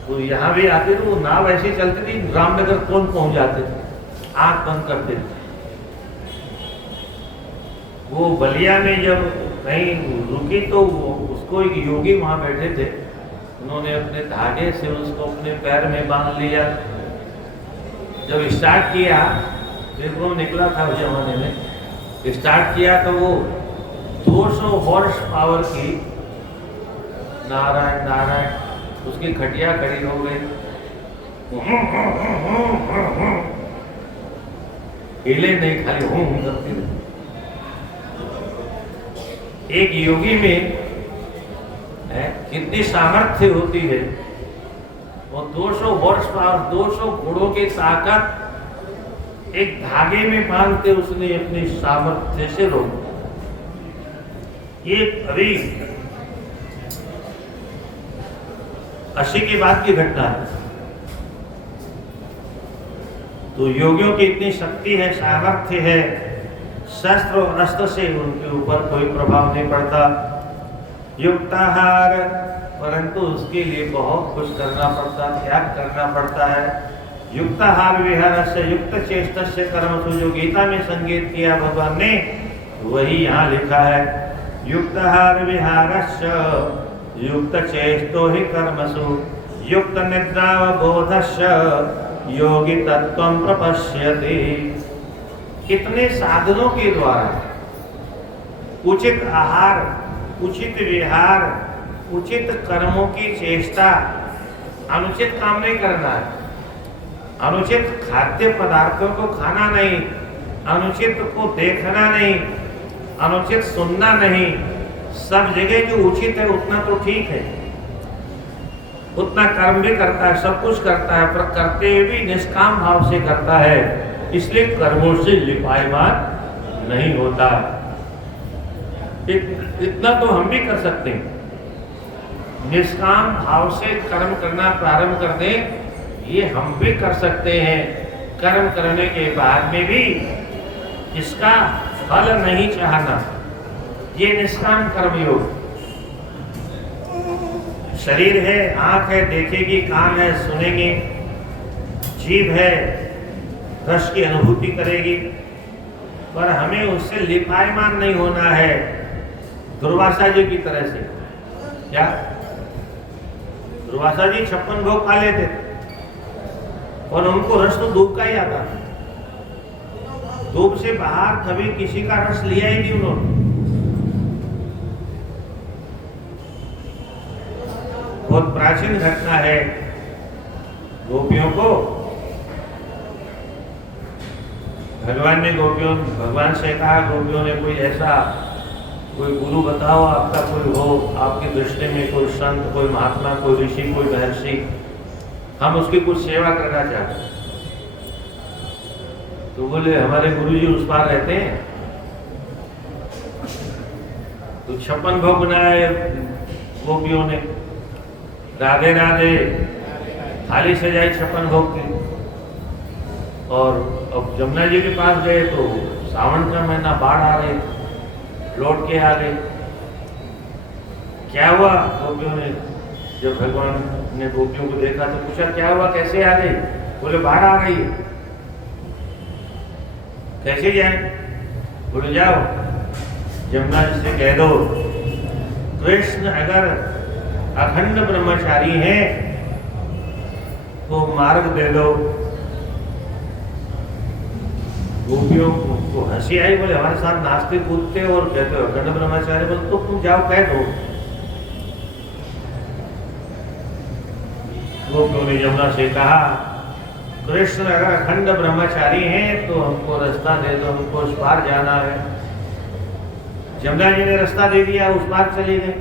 तो यहाँ भी आते थे, वो नाव ऐसी चलती थी, रामनगर कौन पहुंच जाते थे, आंख बंद करते थे। वो बलिया में जब कहीं रुकी तो उसको एक योगी वहां बैठे थे, उन्होंने अपने धागे से उसको अपने पैर में बांध लिया। जब स्टार्ट किया, विक्रम निकला था उस जमाने में, स्टार्ट किया तो वो 200 हॉर्स पावर की, नारायण नारायण, उसकी खटिया खड़ी हो गई, हिले नहीं, खाली हूं करती रही। एक योगी में कितनी सामर्थ्य होती है, और 200 हॉर्स पावर, 200 घोड़ों की ताकत एक धागे में बांधते उसने अपनी सामर्थ्य से रोक। ये अभी 80 के बाद की घटना है। तो योगियों की इतनी शक्ति है, सामर्थ्य है, शस्त्र और अस्त्र से उनके ऊपर कोई प्रभाव नहीं पड़ता। युक्ताहार, परंतु उसके लिए बहुत कुछ करना पड़ता, त्याग करना पड़ता है। युक्ताहार विहार से युक्त चेष्ट से कर्मसु, जो गीता में संकेत किया भगवान ने, वही यहाँ लिखा है। युक्ताहार विहारस्य युक्त चेष्टो ही कर्मसु, युक्त निद्रावबोधस्य योगी तत्त्वं प्रपश्यति। कितने साधनों के द्वारा उचित आहार, उचित विहार, उचित कर्मों की चेष्टा, अनुचित काम नहीं करना है, अनुचित खाद्य पदार्थों को खाना नहीं, अनुचित को देखना नहीं, अनुचित सुनना नहीं। सब जगह जो उचित है उतना तो ठीक है, उतना कर्म भी करता है, सब कुछ करता है, पर करते हुए भी निष्काम भाव से करता है, इसलिए कर्मों से लिपायमान नहीं होता। इतना तो हम भी कर सकते हैं, निष्काम भाव से कर्म करना प्रारंभ कर दें, ये हम भी कर सकते हैं। कर्म करने के बाद में भी इसका फल नहीं चाहना, ये निष्काम कर्मयोग। शरीर है, आंख है, देखेगी, कान है, सुनेंगे, जीभ है, रस की अनुभूति करेगी, पर हमें उससे लिपायमान नहीं होना है। दुर्वासा जी की तरह से, क्या दुर्वासा जी 56 भोग खा लेते और उनको रस तो दूध का ही आता, दूध से बाहर कभी किसी का रस लिया ही नहीं उन्होंने। बहुत प्राचीन घटना है। गोपियों को भगवान ने भगवान से कहा, गोपियों ने कोई ऐसा कोई गुरु बताओ, आपका कोई हो, आपकी दृष्टि में कोई संत, कोई महात्मा, कोई ऋषि, कोई महर्षि, हम उसकी कुछ सेवा करना चाहते हैं। तो बोले हमारे गुरु जी उस पार रहते हैं। तो 56 भोग बनाए गोपियों ने, राधे राधे थाली सजाई 56 भोग की। और अब जमुना जी के पास गए तो सावन का महीना, बाढ़ आ रही, लौट के आ गए। क्या हुआ? गोपियों ने, जब भगवान ने गोपियों को देखा तो पूछा क्या हुआ, कैसे आ गई? बोले बाढ़ आ रही है। कैसे जाए? बोले जाओ जमुना जी से कह दो कृष्ण अगर अखंड ब्रह्मचारी हैं तो मार्ग दे दो। गोपियों को हंसी आई, बोले हमारे साथ नाचते कूदते और कहते हो अखंड ब्रह्मचारी, बोले तो तुम जाओ कह दो। गोपियों ने यमुना से कहा कृष्ण अगर अखंड ब्रह्मचारी हैं तो हमको रास्ता दे दो, हमको उस पार जाना है। यमुना जी ने रास्ता दे दिया, उस पार चले गए।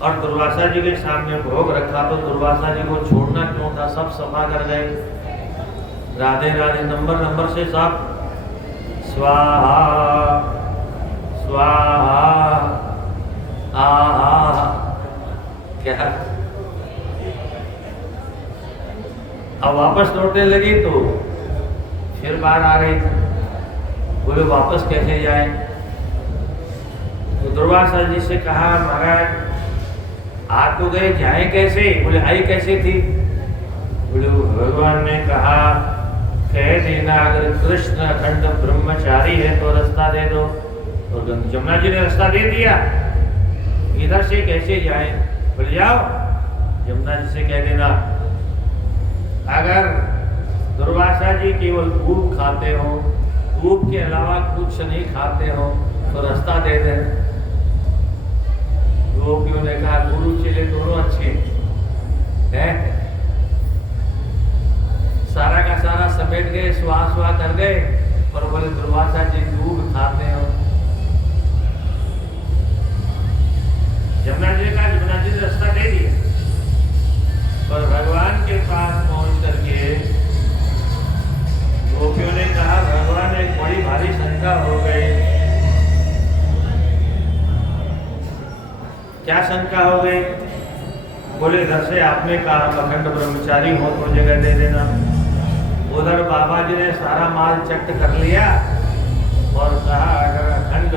और दुर्वासा जी के सामने भोग रखा तो दुर्वासा जी को छोड़ना क्यों था, सब सफा कर गए। राधे राधे नंबर से सब स्वाहा स्वाहा आहा। क्या अब वापस लौटने लगी तो फिर बाढ़ आ रही थी। बोले वापस कैसे जाए? तो दुर्वासा जी से कहा महाराज आ तो गए, जाए कैसे? बोले आई कैसे थी? बोले भगवान ने कहा कह देना अगर कृष्ण अखंड ब्रह्मचारी है तो रास्ता दे दो। और जमुना जी ने रास्ता दे दिया, इधर से कैसे जाए? बोले जाओ यमुना जी से कह देना, अगर दुर्वासा जी केवल दूध खाते हो, दूध के अलावा कुछ नहीं खाते हो, तो रास्ता दे दे। गोपियों ने कहा गुरु चेले दोनों अच्छे हैं, सारा का सारा समेट गए, स्वाहा कर गए, पर बोले दुर्वासा जी दूध खाते हो। यमुना जी का यमुना जी ने रास्ता दे दिया, पर भगवान के पास पहुंच करके गोपियों ने कहा भगवान एक बड़ी भारी शंका हो गई। क्या शंका हो गई? बोले जैसे आपने कहा अखंड ब्रह्मचारी हो तो जगह दे देना, उधर बाबा जी ने सारा माल चट कर लिया और कहा अगर अखंड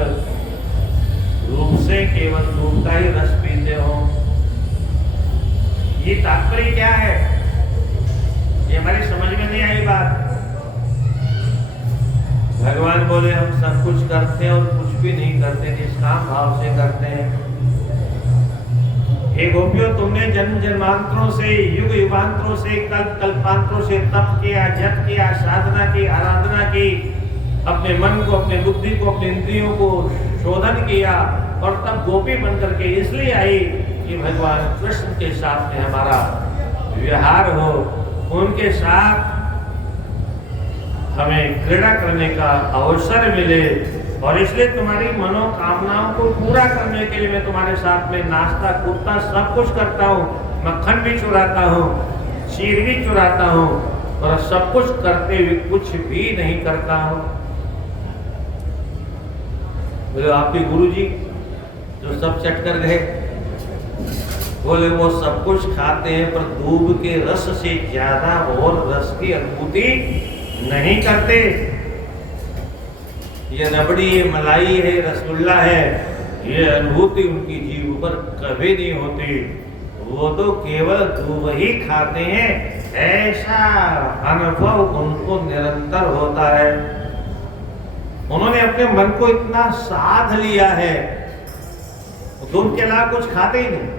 रूप से केवल दूध का ही रस पीते हो, ये तात्पर्य क्या है? ये हमारी समझ में नहीं आई बात। भगवान बोले हम सब कुछ करते हैं और कुछ भी नहीं करते, निष्काम भाव से करते हैं। हे गोपियों, तुमने जन्म जन्मांतरों से, युग युगांतरों से, कल्प कल्पांतरों से तप किया, जप किया, साधना की, आराधना की, अपने मन को, अपने बुद्धि को, अपने इंद्रियों को शोधन किया, और तब गोपी बनकर के इसलिए आई कि भगवान कृष्ण के साथ में हमारा व्यवहार हो, उनके साथ हमें क्रीड़ा करने का अवसर मिले, और इसलिए तुम्हारी मनोकामनाओं को पूरा करने के लिए मैं तुम्हारे साथ में नाचता कूदता सब कुछ करता हूँ, मक्खन भी चुराता हूँ, शीर भी चुराता हूँ, और सब कुछ करते हुए कुछ भी नहीं करता हूँ। बोले आपके गुरु जी जो सब चट कर गए, बोले वो सब कुछ खाते हैं पर दूध के रस से ज्यादा और रस की अनुभूति नहीं करते। ये रबड़ी, ये मलाई है, रसगुल्ला है, ये अनुभूति उनकी जीव पर कभी नहीं होती। वो तो केवल दूध ही खाते हैं, ऐसा अनुभव उनको निरंतर होता है। उन्होंने अपने मन को इतना साध लिया है, दूध के अलावा कुछ खाते ही नहीं।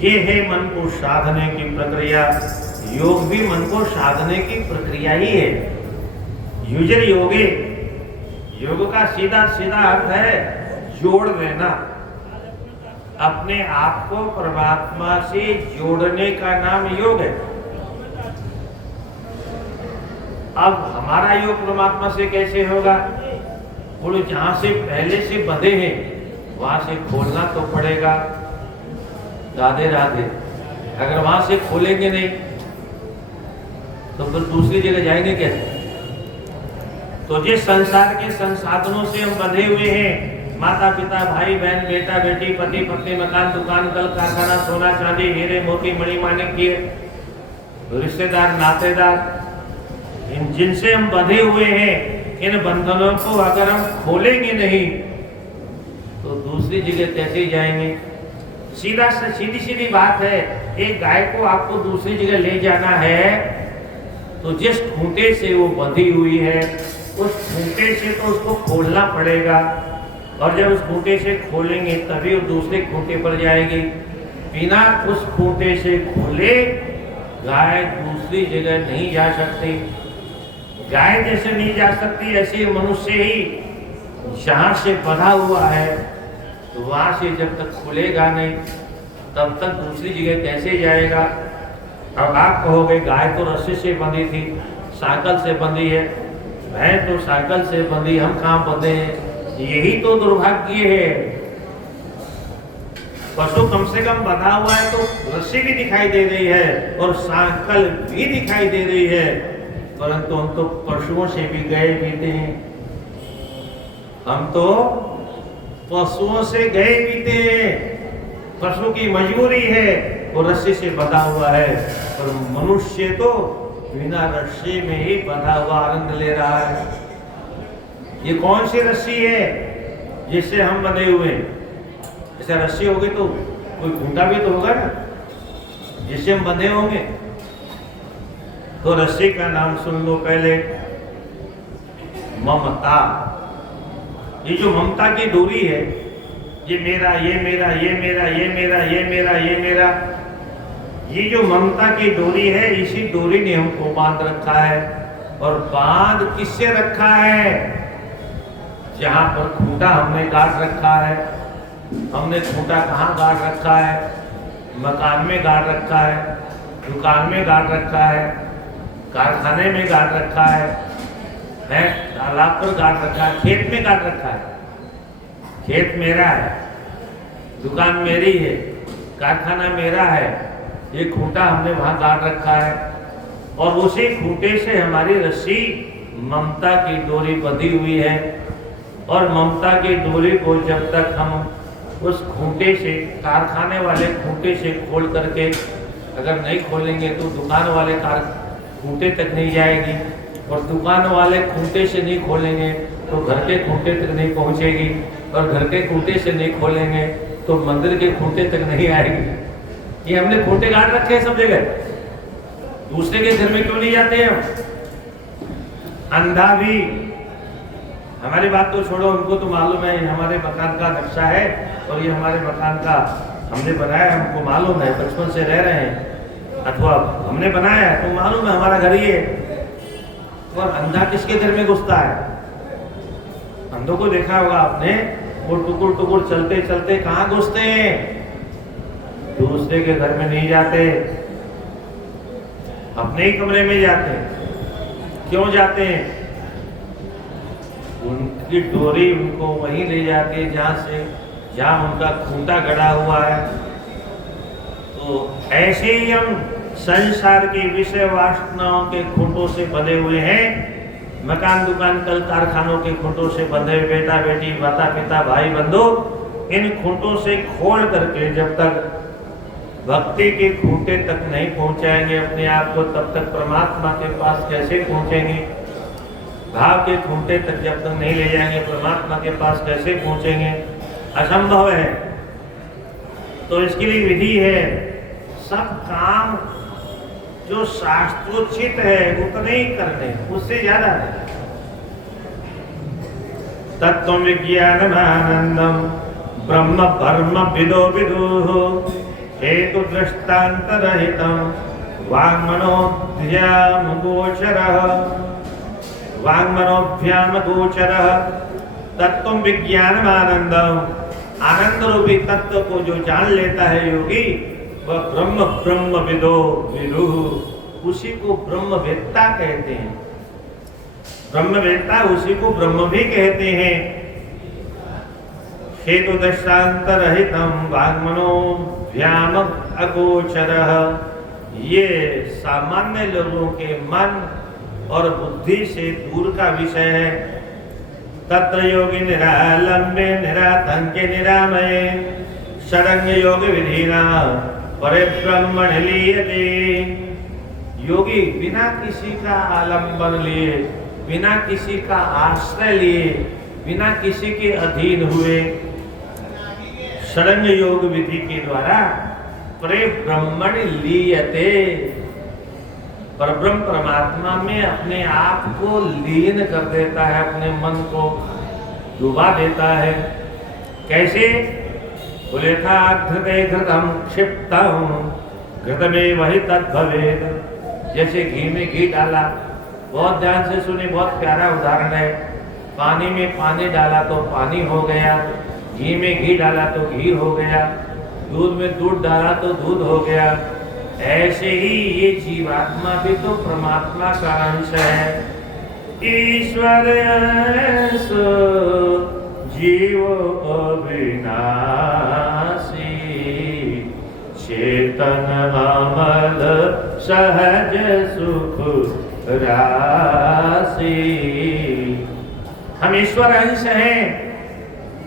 ये है मन को साधने की प्रक्रिया। योग भी मन को साधने की प्रक्रिया ही है। युजर योगे, योग का सीधा सीधा अर्थ है जोड़ देना, अपने आप को परमात्मा से जोड़ने का नाम योग है। अब हमारा योग परमात्मा से कैसे होगा? बोलो जहां से पहले से बंधे हैं वहां से खोलना तो पड़ेगा। राधे राधे। अगर वहां से खोलेंगे नहीं तो फिर दूसरी जगह जाएंगे कैसे? तो जिस संसार के संसाधनों से हम बंधे हुए हैं, माता पिता, भाई बहन, बेटा बेटी, पति पत्नी, मकान दुकान, कल कारखाना, सोना चांदी, हीरे मोती, मणि माणिक के रिश्तेदार, नातेदार, इन जिनसे हम बंधे हुए हैं, इन बंधनों को अगर हम खोलेंगे नहीं तो दूसरी जगह कैसे जाएंगे? सीधी सीधी बात है। एक गाय को आपको दूसरी जगह ले जाना है तो जिस खूंटे से वो बंधी हुई है उस खूंटे से तो उसको खोलना पड़ेगा, और जब उस खूंटे से खोलेंगे तभी वो दूसरे खूंटे पर जाएगी। बिना उस खूंटे से खोले गाय दूसरी जगह नहीं जा सकती। गाय जैसे नहीं जा सकती ऐसे मनुष्य ही जहां से बंधा हुआ है तो वहां से जब तक खुलेगा नहीं तब तक दूसरी जगह कैसे जाएगा? अब आप कहोगे गाय तो रस्सी से बंधी थी, साइकिल से बंधी है, भैंस तो साइकिल से बंधी, हम कहाँ बंधे हैं? यही तो दुर्भाग्य है। पशु कम से कम बंधा हुआ है तो रस्सी भी दिखाई दे रही है और साइकिल भी दिखाई दे रही है, परंतु हम तो पशुओं से भी गए बीते हैं। हम तो पशुओं से गए बीते हैं। पशु की मजबूरी है, वो रस्सी से बंधा हुआ है, और मनुष्य तो बिना रस्सी में ही बंधा हुआ आनंद ले रहा है। ये कौन सी रस्सी है जिससे हम बंधे हुए हैं? ऐसा रस्सी होगी तो कोई खूंटा भी तो होगा ना जिससे हम बंधे होंगे। तो रस्सी का नाम सुन लो पहले, ममता। ये जो ममता की डोरी है ये मेरा, ये मेरा, ये मेरा, ये मेरा, ये मेरा, ये मेरा। ये जो ममता की डोरी है, इसी डोरी ने हमको बांध रखा है। और बांध किससे रखा है? जहां पर खूंटा हमने गाड़ रखा है। हमने खूंटा कहाँ गाड़ रखा है? मकान में गाड़ रखा है, दुकान में गाड़ रखा है, कारखाने में गाड़ रखा है, तालाब पर गाड़ रखा है, खेत में गाड़ रखा है। खेत मेरा है, दुकान मेरी है, कारखाना मेरा है। ये खूंटा हमने वहां गाड़ रखा है और उसी खूंटे से हमारी रस्सी ममता की डोरी बंधी हुई है। और ममता की डोरी को जब तक हम उस खूंटे से, कारखाने वाले खूंटे से खोल करके अगर नहीं खोलेंगे तो दुकान वाले खूंटे तक नहीं जाएगी, और दुकान वाले खूंटे से नहीं खोलेंगे तो घर के खूंटे तक नहीं पहुंचेगी, और घर के खूंटे से नहीं खोलेंगे तो मंदिर के खूंटे तक नहीं आएगी। ये हमने खूंटे गाड़ रखे हैं सब जगह। दूसरे के घर में क्यों नहीं जाते हैं हम? अंधा भी, हमारी बात तो छोड़ो, उनको तो मालूम है हमारे मकान का नक्शा है और ये हमारे मकान का हमने बनाया, हमको मालूम है, बचपन से रह रहे हैं, अथवा हमने बनाया है तो मालूम है हमारा घर ही है। और अंधा किसके घर में घुसता है? अंधों को देखा होगा आपने, वो टुकुर टुकुर चलते चलते कहाँ घुसते हैं? दूसरे के घर में नहीं जाते, अपने ही कमरे में जाते हैं। क्यों जाते हैं? उनकी डोरी उनको वहीं ले जाती है जहाँ उनका खूंटा गड़ा हुआ है। तो ऐसे ही हम संसार के विषय वासनाओं के खूंटों से बंधे हुए हैं। मकान, दुकान, कल कारखानों के खूंटों से बंधे, बेटा बेटी, माता पिता, भाई बंधु, इन खूंटों से खोल करके जब तक भक्ति के खूंटे तक नहीं पहुंचाएंगे अपने आप को, तब तक परमात्मा के पास कैसे पहुंचेंगे? भाव के खूंटे तक जब तक नहीं ले जाएंगे परमात्मा के पास कैसे पहुंचेंगे? असंभव है। तो इसके लिए विधि है। सब काम जो शास्त्रोचित है उतने ही करने, उससे ज्यादा नहीं। तत्व विज्ञानम आनंदम ब्रह्म ब्रह्म विदो विदुः हेतु दृष्टांत रहितम वाङ्मनोऽभ्याम गोचरः वाङ्मनोऽभ्याम गोचरः। तत्व विज्ञानम आनंदम, आनंद रूपी तत्व को जो जान लेता है योगी, वह ब्रह्म ब्रह्म विदो विदुः, उसी को ब्रह्मवेत्ता कहते हैं। ब्रह्मवेत्ता उसी को ब्रह्म भी कहते हैं। हेतु दृष्टांत रहितम वाङ्मनोऽभ्याम अगोचरः, ये सामान्य लोगों के मन और बुद्धि से दूर का विषय है। तत्र योगी निरालंबे निरातंके निरामये षडंग योग विधिना परिब्रह्मण लीयते। योगी बिना किसी का आलंबन लिए, बिना किसी का आश्रय लिए, बिना किसी के अधीन हुए षडंग योग विधि के द्वारा परिब्रह्मण लीयते, परब्रह्म परमात्मा में अपने आप को लीन कर देता है, अपने मन को डुबा देता है। कैसे? बोले था घृते घृतम क्षिप्तम घृतमेव वही तद्भवेत्। जैसे घी में घी डाला, बहुत ध्यान से सुने, बहुत प्यारा उदाहरण है। पानी में पानी डाला तो पानी हो गया, घी में घी डाला तो घी हो गया, दूध में दूध डाला तो दूध हो गया। ऐसे ही ये जीवात्मा भी तो परमात्मा का अंश है। ईश्वर अंश जीव अविनाशी चेतन अमल सहज सुख राशि। हम ईश्वर अंश हैं।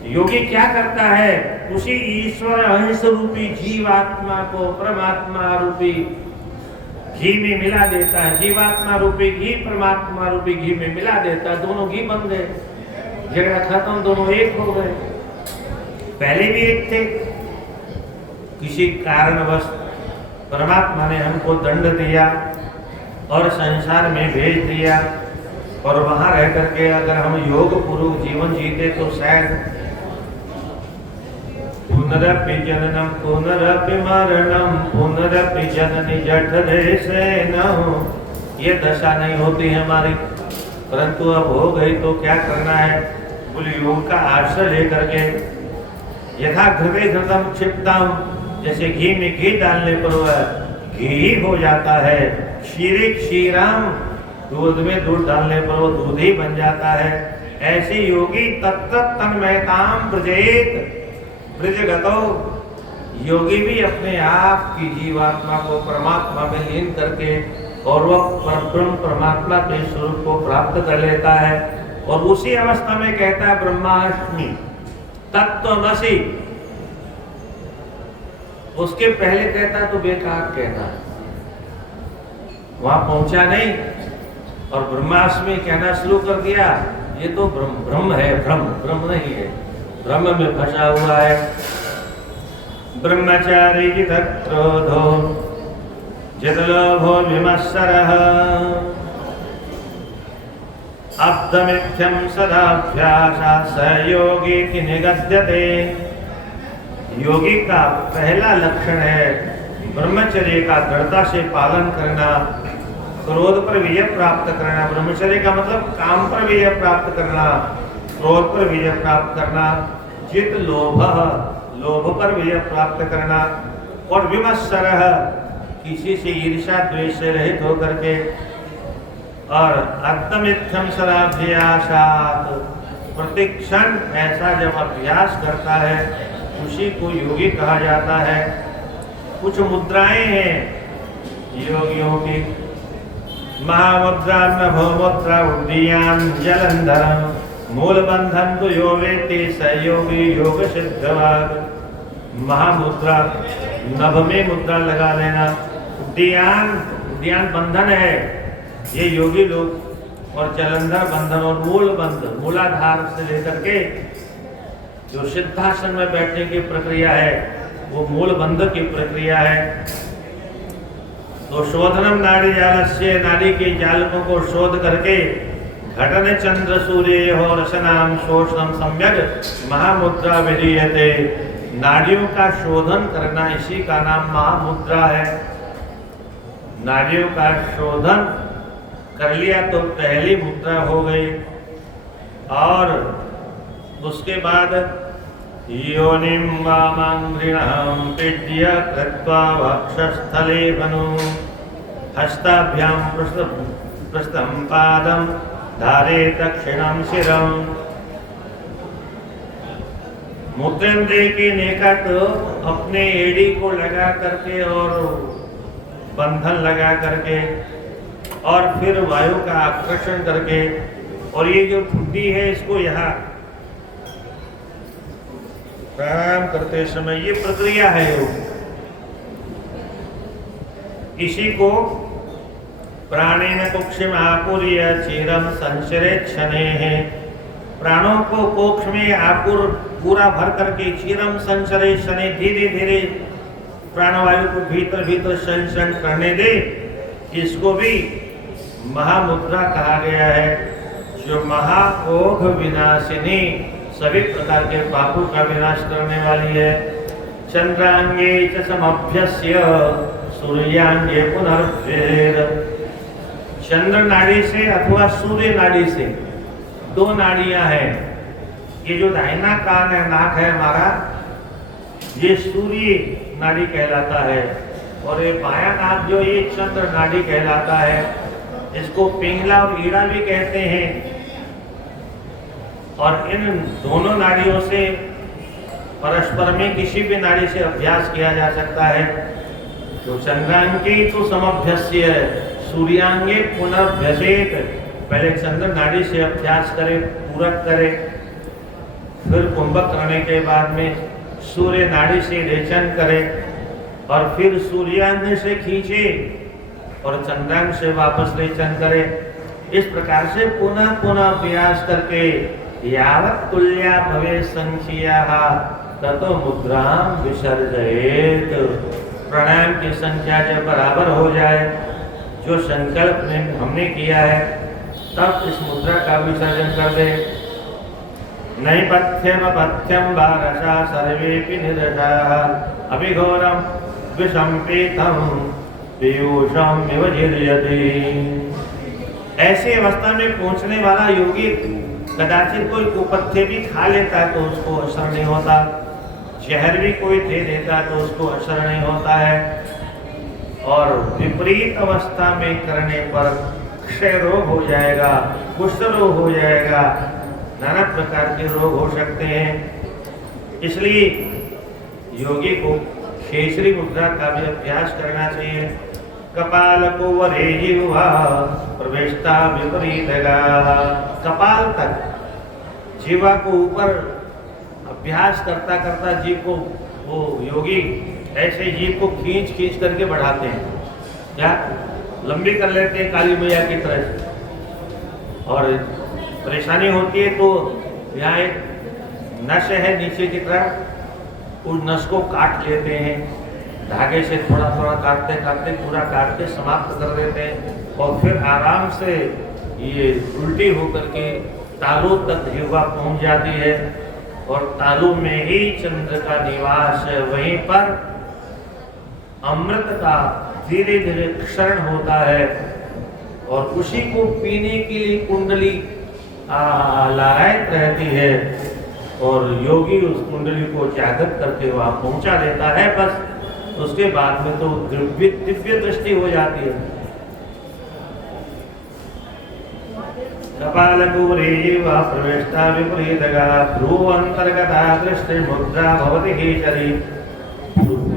योगी क्या करता है? उसी ईश्वर अंश रूपी जीवात्मा को परमात्मा रूपी घी में मिला देता है। जीवात्मा रूपी घी परमात्मा रूपी घी में मिला देता है, दोनों घी बन गए, झगड़ा खत्म, दोनों एक हो गए। पहले भी एक थे, किसी कारणवश परमात्मा ने हमको दंड दिया और संसार में भेज दिया, और वहां रह करके अगर हम योग पूर्वक जीवन जीते तो शायद पुनरपि जननम पुनरपि मरणम पुनरपि जननी जठरे शयनम। ये दशा नहीं होती है हमारी, परंतु अब हो गई तो क्या करना है? बोले योग का आश्रय लेकर के यथा घृते घृतम क्षिप्तम, जैसे घी में घी डालने पर वह घी हो जाता है, क्षीरे क्षीरम, दूध में दूध डालने पर वो दूध ही बन जाता है। ऐसे योगी तत्त तन्मयताम ब्रजेत ब्रजगतो, योगी भी अपने आप की जीवात्मा को परमात्मा में लीन करके और वह परब्रह्म परमात्मा के स्वरूप को प्राप्त कर लेता है। और उसी अवस्था में कहता है ब्रह्माष्टमी तत्त्वमसि। उसके पहले कहता तो बेकार कहना, वहां पहुंचा नहीं और ब्रह्माष्टमी कहना शुरू कर दिया। ये तो ब्रह्म है, ब्रह्म नहीं है, ब्रह्म में फंसा हुआ है। ब्रह्मचारी क्रोधो जितलोभो विमत्सरः अब्धमिथ्यं सदाभ्यासात् स योगी निगद्यते। योगी का पहला लक्षण है ब्रह्मचर्य का दृढ़ता से पालन करना, क्रोध पर विजय प्राप्त करना। ब्रह्मचर्य का मतलब काम पर विजय प्राप्त करना, क्रोध पर विजय प्राप्त करना, जित लोभ पर विजय प्राप्त करना, और विमत्सरः किसी से ईर्ष्या द्वेष से रहित होकर के, और अर्थमिथ्यम सदाभ्यासात् प्रतिक्षण ऐसा जब अभ्यास करता है उसी को योगी कहा जाता है। कुछ मुद्राएं हैं योगियों की। महामुद्रा नभोमुद्रा उद्दीयान जलंधरम मूलबंधन तो यो वेति स योगी योग सिद्धवाद। महामुद्रा, नभ में मुद्रा लगा लेना। उद्दीयान बंधन है, ये योगी लोग। और जलंधर बंधन और मूल बंध, मूलाधार से लेकर के जो सिद्धासन में बैठने की प्रक्रिया है वो मूल बंध की प्रक्रिया है। तो शोधनम नाड़ी जालस्य, नाड़ी के जालकों को शोध करके घटन चंद्र सूर्य हो रसनाम शोषणम सम्यक महामुद्रा विधीयते। नाड़ियों का शोधन करना, इसी का नाम महामुद्रा है। नाड़ियों का शोधन कर लिया तो पहली मुद्रा हो गई। और उसके बाद योनिम वामांग्रिणहं पिड्य कृत्वा वक्षस्थले भनु हस्ताभ्यां पृष्ठं पादं धारे दक्षिणं शिरं। मूत्रेंद्रिय के निकट अपने एड़ी को लगा करके और बंधन लगा करके और फिर वायु का आकर्षण करके, और ये जो ठुड्डी है इसको यहाँ प्राणायाम करते समय, ये प्रक्रिया है योग। इसी को प्राणेन कुक्षिम आपूर्य चीरम संचरे क्षणे है। प्राणों को कोक्ष में आपूर पूरा भर करके चीरम संचरे क्षणे, धीरे धीरे प्राणवायु को भीतर भीतर संचरण करने दे। इसको भी महामुद्रा कहा गया है, जो महाओघ विनाशिनी, सभी प्रकार के पापों का विनाश करने वाली है। चंद्रांगे च समभ्यस्य सूर्यांगे पुनर्भेद। चंद्र नाड़ी से अथवा सूर्य नाड़ी से, दो नाड़ियां हैं। ये जो दाहिना कान है, नाक है हमारा, ये सूर्य नाड़ी कहलाता है। और ये बायां नाक जो, ये चंद्र नाड़ी कहलाता है। इसको पिंगला और ईड़ा भी कहते हैं। और इन दोनों नाड़ियों से परस्पर में किसी भी नाड़ी से अभ्यास किया जा सकता है। तो चंद्रांगे तो समभ्यस्य, सूर्यांगे पुनर्भ्यसेत। पहले चंद्र नाड़ी से अभ्यास करे, पूरक करे, फिर कुंभक करने के बाद में सूर्य नाड़ी से रेचन करे, और फिर सूर्यांग से खींचे और चंद्रांग से वापस रेचन करे। इस प्रकार से पुनः पुनः अभ्यास करके यावत् तुल्या भवे संख्याः ततो मुद्रां विसर्जयेत्। प्राणायाम की संख्या जब बराबर हो जाए, जो संकल्प हमने किया है, तब इस मुद्रा का विसर्जन कर दे। नैपथ्यम पथ्यम वारसा सर्वेपि निरताः अभिघोरम विषम पीतम पीयूषम विवजिर्यति। ऐसी अवस्था में पहुंचने वाला योगी कदाचित कोई कुपथ्य भी खा लेता तो उसको असर नहीं होता, जहर भी कोई दे देता तो उसको असर नहीं होता है, और विपरीत अवस्था में करने पर क्षय रोग हो जाएगा, कुष्ठ रोग हो जाएगा, नाना प्रकार के रोग हो सकते हैं। इसलिए योगी को खेचरी मुद्रा का भी अभ्यास करना चाहिए। कपाल को वरे जिह्वा प्रवेशता विपरीत, कपाल तक जीवा को ऊपर अभ्यास करता करता जीव को वो योगी ऐसे जीव को खींच खींच करके बढ़ाते हैं, क्या लंबी कर लेते हैं काली मैया की तरह से। और परेशानी होती है तो यहाँ एक नस है नीचे की तरफ, उस नस को काट लेते हैं, धागे से थोड़ा थोड़ा काटते काटते पूरा काट के समाप्त कर देते हैं, और फिर आराम से ये उल्टी होकर के तालू तक जीवा पहुंच जाती है, और तालू में ही चंद्र का निवास है। वहीं पर अमृत का धीरे धीरे क्षरण होता है, और उसी को पीने के लिए कुंडली लालायित रहती है, और योगी उस कुंडली को जागृत करके वहां पहुंचा देता है। बस उसके बाद में तो दिव्य दृष्टि हो जाती है। कपालगूरेवा प्रवेष्टा विपरीतगा भ्रुवंतर्गता दृष्टि मुद्रा भवति खेचरी।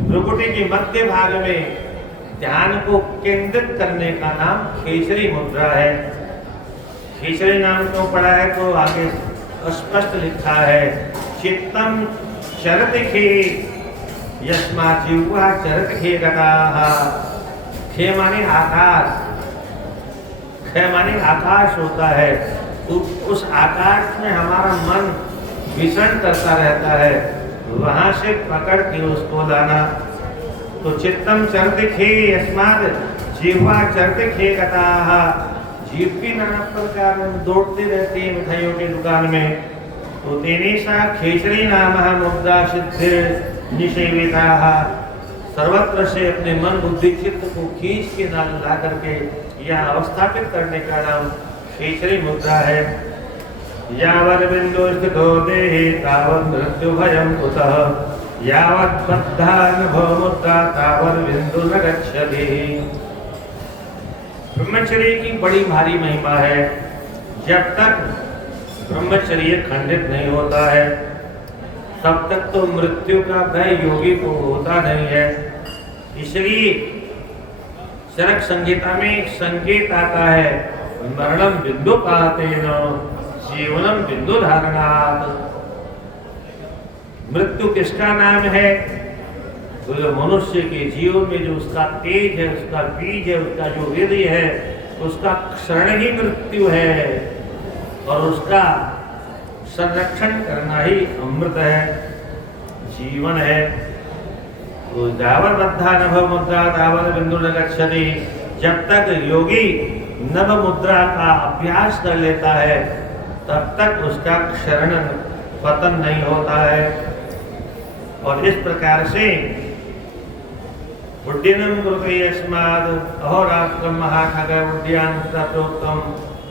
भ्रुकुटी के मध्य भाग में ध्यान को केंद्रित करने का नाम खेचरी मुद्रा है। खेचरी नाम क्यों पड़ा है तो आगे स्पष्ट लिखा है, चित्तम चरत खे यस्मा जिह्वा चरत खे गताः। खे माने आकाश, खे माने आकाश होता है, उस आकाश में हमारा मन विचरण करता रहता है, वहां से पकड़ के उसको लाना। तो चित्तम चरत खे यस्मात् जिह्वा चरत खे गताः। जीव भी नाना प्रकार दौड़ते रहते हैं मिठाइयों की दुकान में, तो तेनेसा खेचरी नाम मुद्रा सिद्धि निषेविता। सर्वत्र से अपने मन बुद्धि चित्त को खींच के ला करके यह अवस्थापित करने का नाम खेचरी मुद्रा है। यावत् बिंदु स्थितो देहे तावत् मृत्यु भयं कुतः, यावत् बद्धा अनुभव मुद्रा तावत् बिंदु न गच्छति। ब्रह्मचर्य की बड़ी भारी महिमा है। जब तक ब्रह्मचर्य खंडित नहीं होता है तब तक तो मृत्यु का भय योगी को होता नहीं है। इसलिए चरक संहिता में एक संकेत आता है, मरणम बिंदु पातेन जीवनम बिंदु धारणात्। मृत्यु किसका नाम है? तो जो मनुष्य के जीवन में जो उसका तेज है, उसका बीज है, उसका जो हृदय है, उसका क्षरण ही मृत्यु है, और उसका संरक्षण करना ही अमृत है, जीवन है। तो दावर बद्धा नभ मुद्रा दावर बिंदु न गच्छति। जब तक योगी नभ मुद्रा का अभ्यास कर लेता है तब तक उसका क्षरण पतन नहीं होता है। और इस प्रकार से उड्डयनम गुरुते यस्माद् अहोरात्रं महाखग उड्डयन प्रोक्तम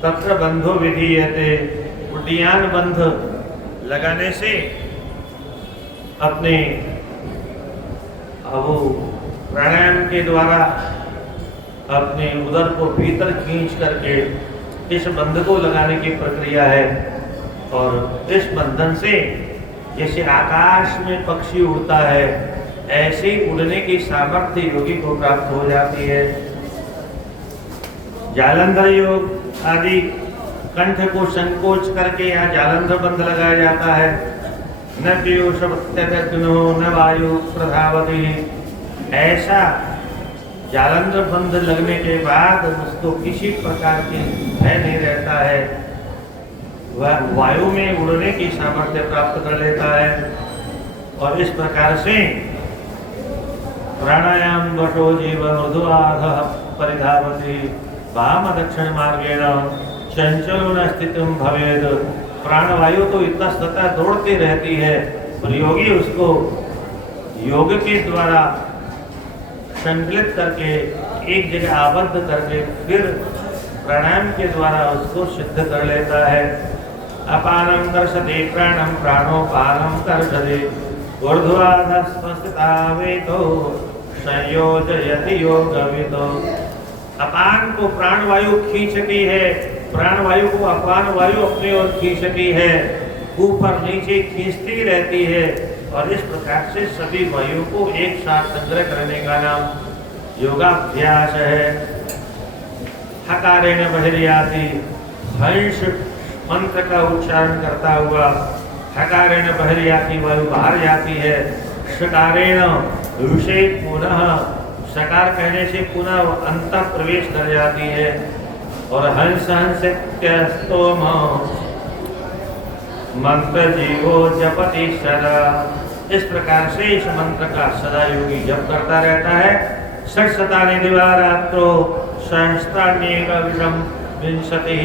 तत्र बंधो विधीयते। उड्डयन बंध लगाने से अपने अब प्राणायाम के द्वारा अपने उदर को भीतर खींच करके इस बंध को लगाने की प्रक्रिया है। और इस बंधन से जैसे आकाश में पक्षी उड़ता है, ऐसे ही उड़ने की सामर्थ्य योगी को प्राप्त हो जाती है। जालंधर योग आदि कंठ को संकोच करके यहाँ जालंधर बंध लगाया जाता है। न पीयूष न वायु प्रधावती। ऐसा जालंधर बंध लगने के बाद उसको किसी प्रकार की भय नहीं रहता है, वह वायु में उड़ने की सामर्थ्य प्राप्त कर लेता है। और इस प्रकार से प्राणायाम वशो जीव मृदुआध परिधावती वाम दक्षिण मार्गेण चंचलो न स्थितिं भवेद प्राणवायु तो इतस्ततः दौड़ती रहती है, पर योगी उसको योग के द्वारा संकलित करके एक जगह आबद्ध करके फिर प्राणायाम के द्वारा उसको सिद्ध कर लेता है। अपानम दर्शते प्राणम प्राणोपानम दर्शते ऊर्ध्वाधस्मस्थितावेतो संयोजयति योगविदो। अपान को प्राणवायु खींचती है, प्राणवायु को अपान वायु अपनी ओर खींचती है, ऊपर नीचे खींचती रहती है, और इस प्रकार से सभी वायु को एक साथ संग्रह करने का नाम योगाभ्यास है। हकारेण बहिर्याति, हंस मंत्र का उच्चारण करता हुआ हकारेण बहिर्याति वायु बाहर जाती है। शकारेण विषेद पुनः, शकार कहने से पुनः अंतः प्रवेश कर जाती है। और हंस हंसित्यस्तोम मंत्र जीवो जपति सदा। इस प्रकार से इस मंत्र का सदा योगी जप करता रहता है। षट्शतानि दिवारात्रो सहस्राण्येक विषम विंशतिः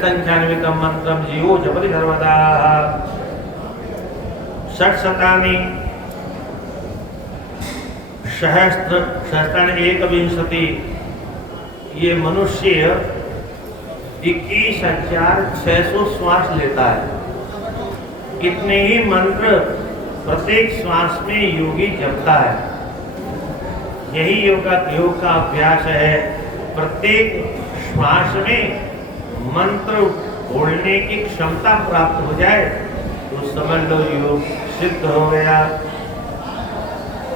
संख्यान्वितं मंत्रम जीवो जपति सर्वदा। षट्शतानि सहस्त्राणि एकविंशति, ये मनुष्य 21,600 श्वास लेता है। इतने ही मंत्र प्रत्येक श्वास में योगी जपता है। यही योग का अभ्यास है। प्रत्येक श्वास में मंत्र बोलने की क्षमता प्राप्त हो जाए तो समझ लो योग सिद्ध हो गया।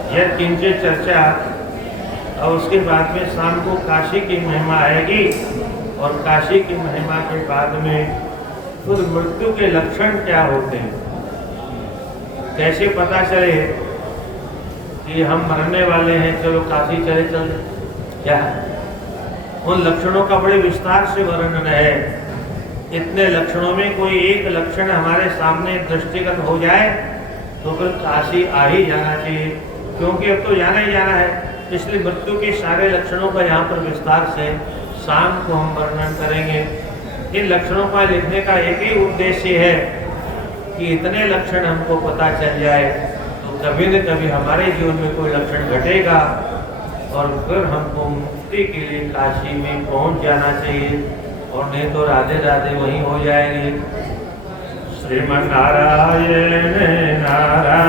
यह किंचित चर्चा, और उसके बाद में शाम को काशी की महिमा आएगी, और काशी की महिमा के बाद में फिर मृत्यु के लक्षण क्या होते हैं, कैसे पता चले कि हम मरने वाले हैं, चलो काशी चले चल, क्या उन लक्षणों का बड़े विस्तार से वर्णन है। इतने लक्षणों में कोई एक लक्षण हमारे सामने दृष्टिगत हो जाए तो फिर काशी आ ही जाना चाहिए, क्योंकि अब तो जाना ही जाना है। इसलिए मृत्यु के सारे लक्षणों का यहाँ पर विस्तार से शाम को हम वर्णन करेंगे। इन लक्षणों का लिखने का एक ही उद्देश्य है कि इतने लक्षण हमको पता चल जाए तो कभी न कभी हमारे जीवन में कोई लक्षण घटेगा और फिर हमको मुक्ति के लिए काशी में पहुंच जाना चाहिए, और नहीं तो राधे राधे वहीं हो जाएंगे। श्रीमन नारायण नारायण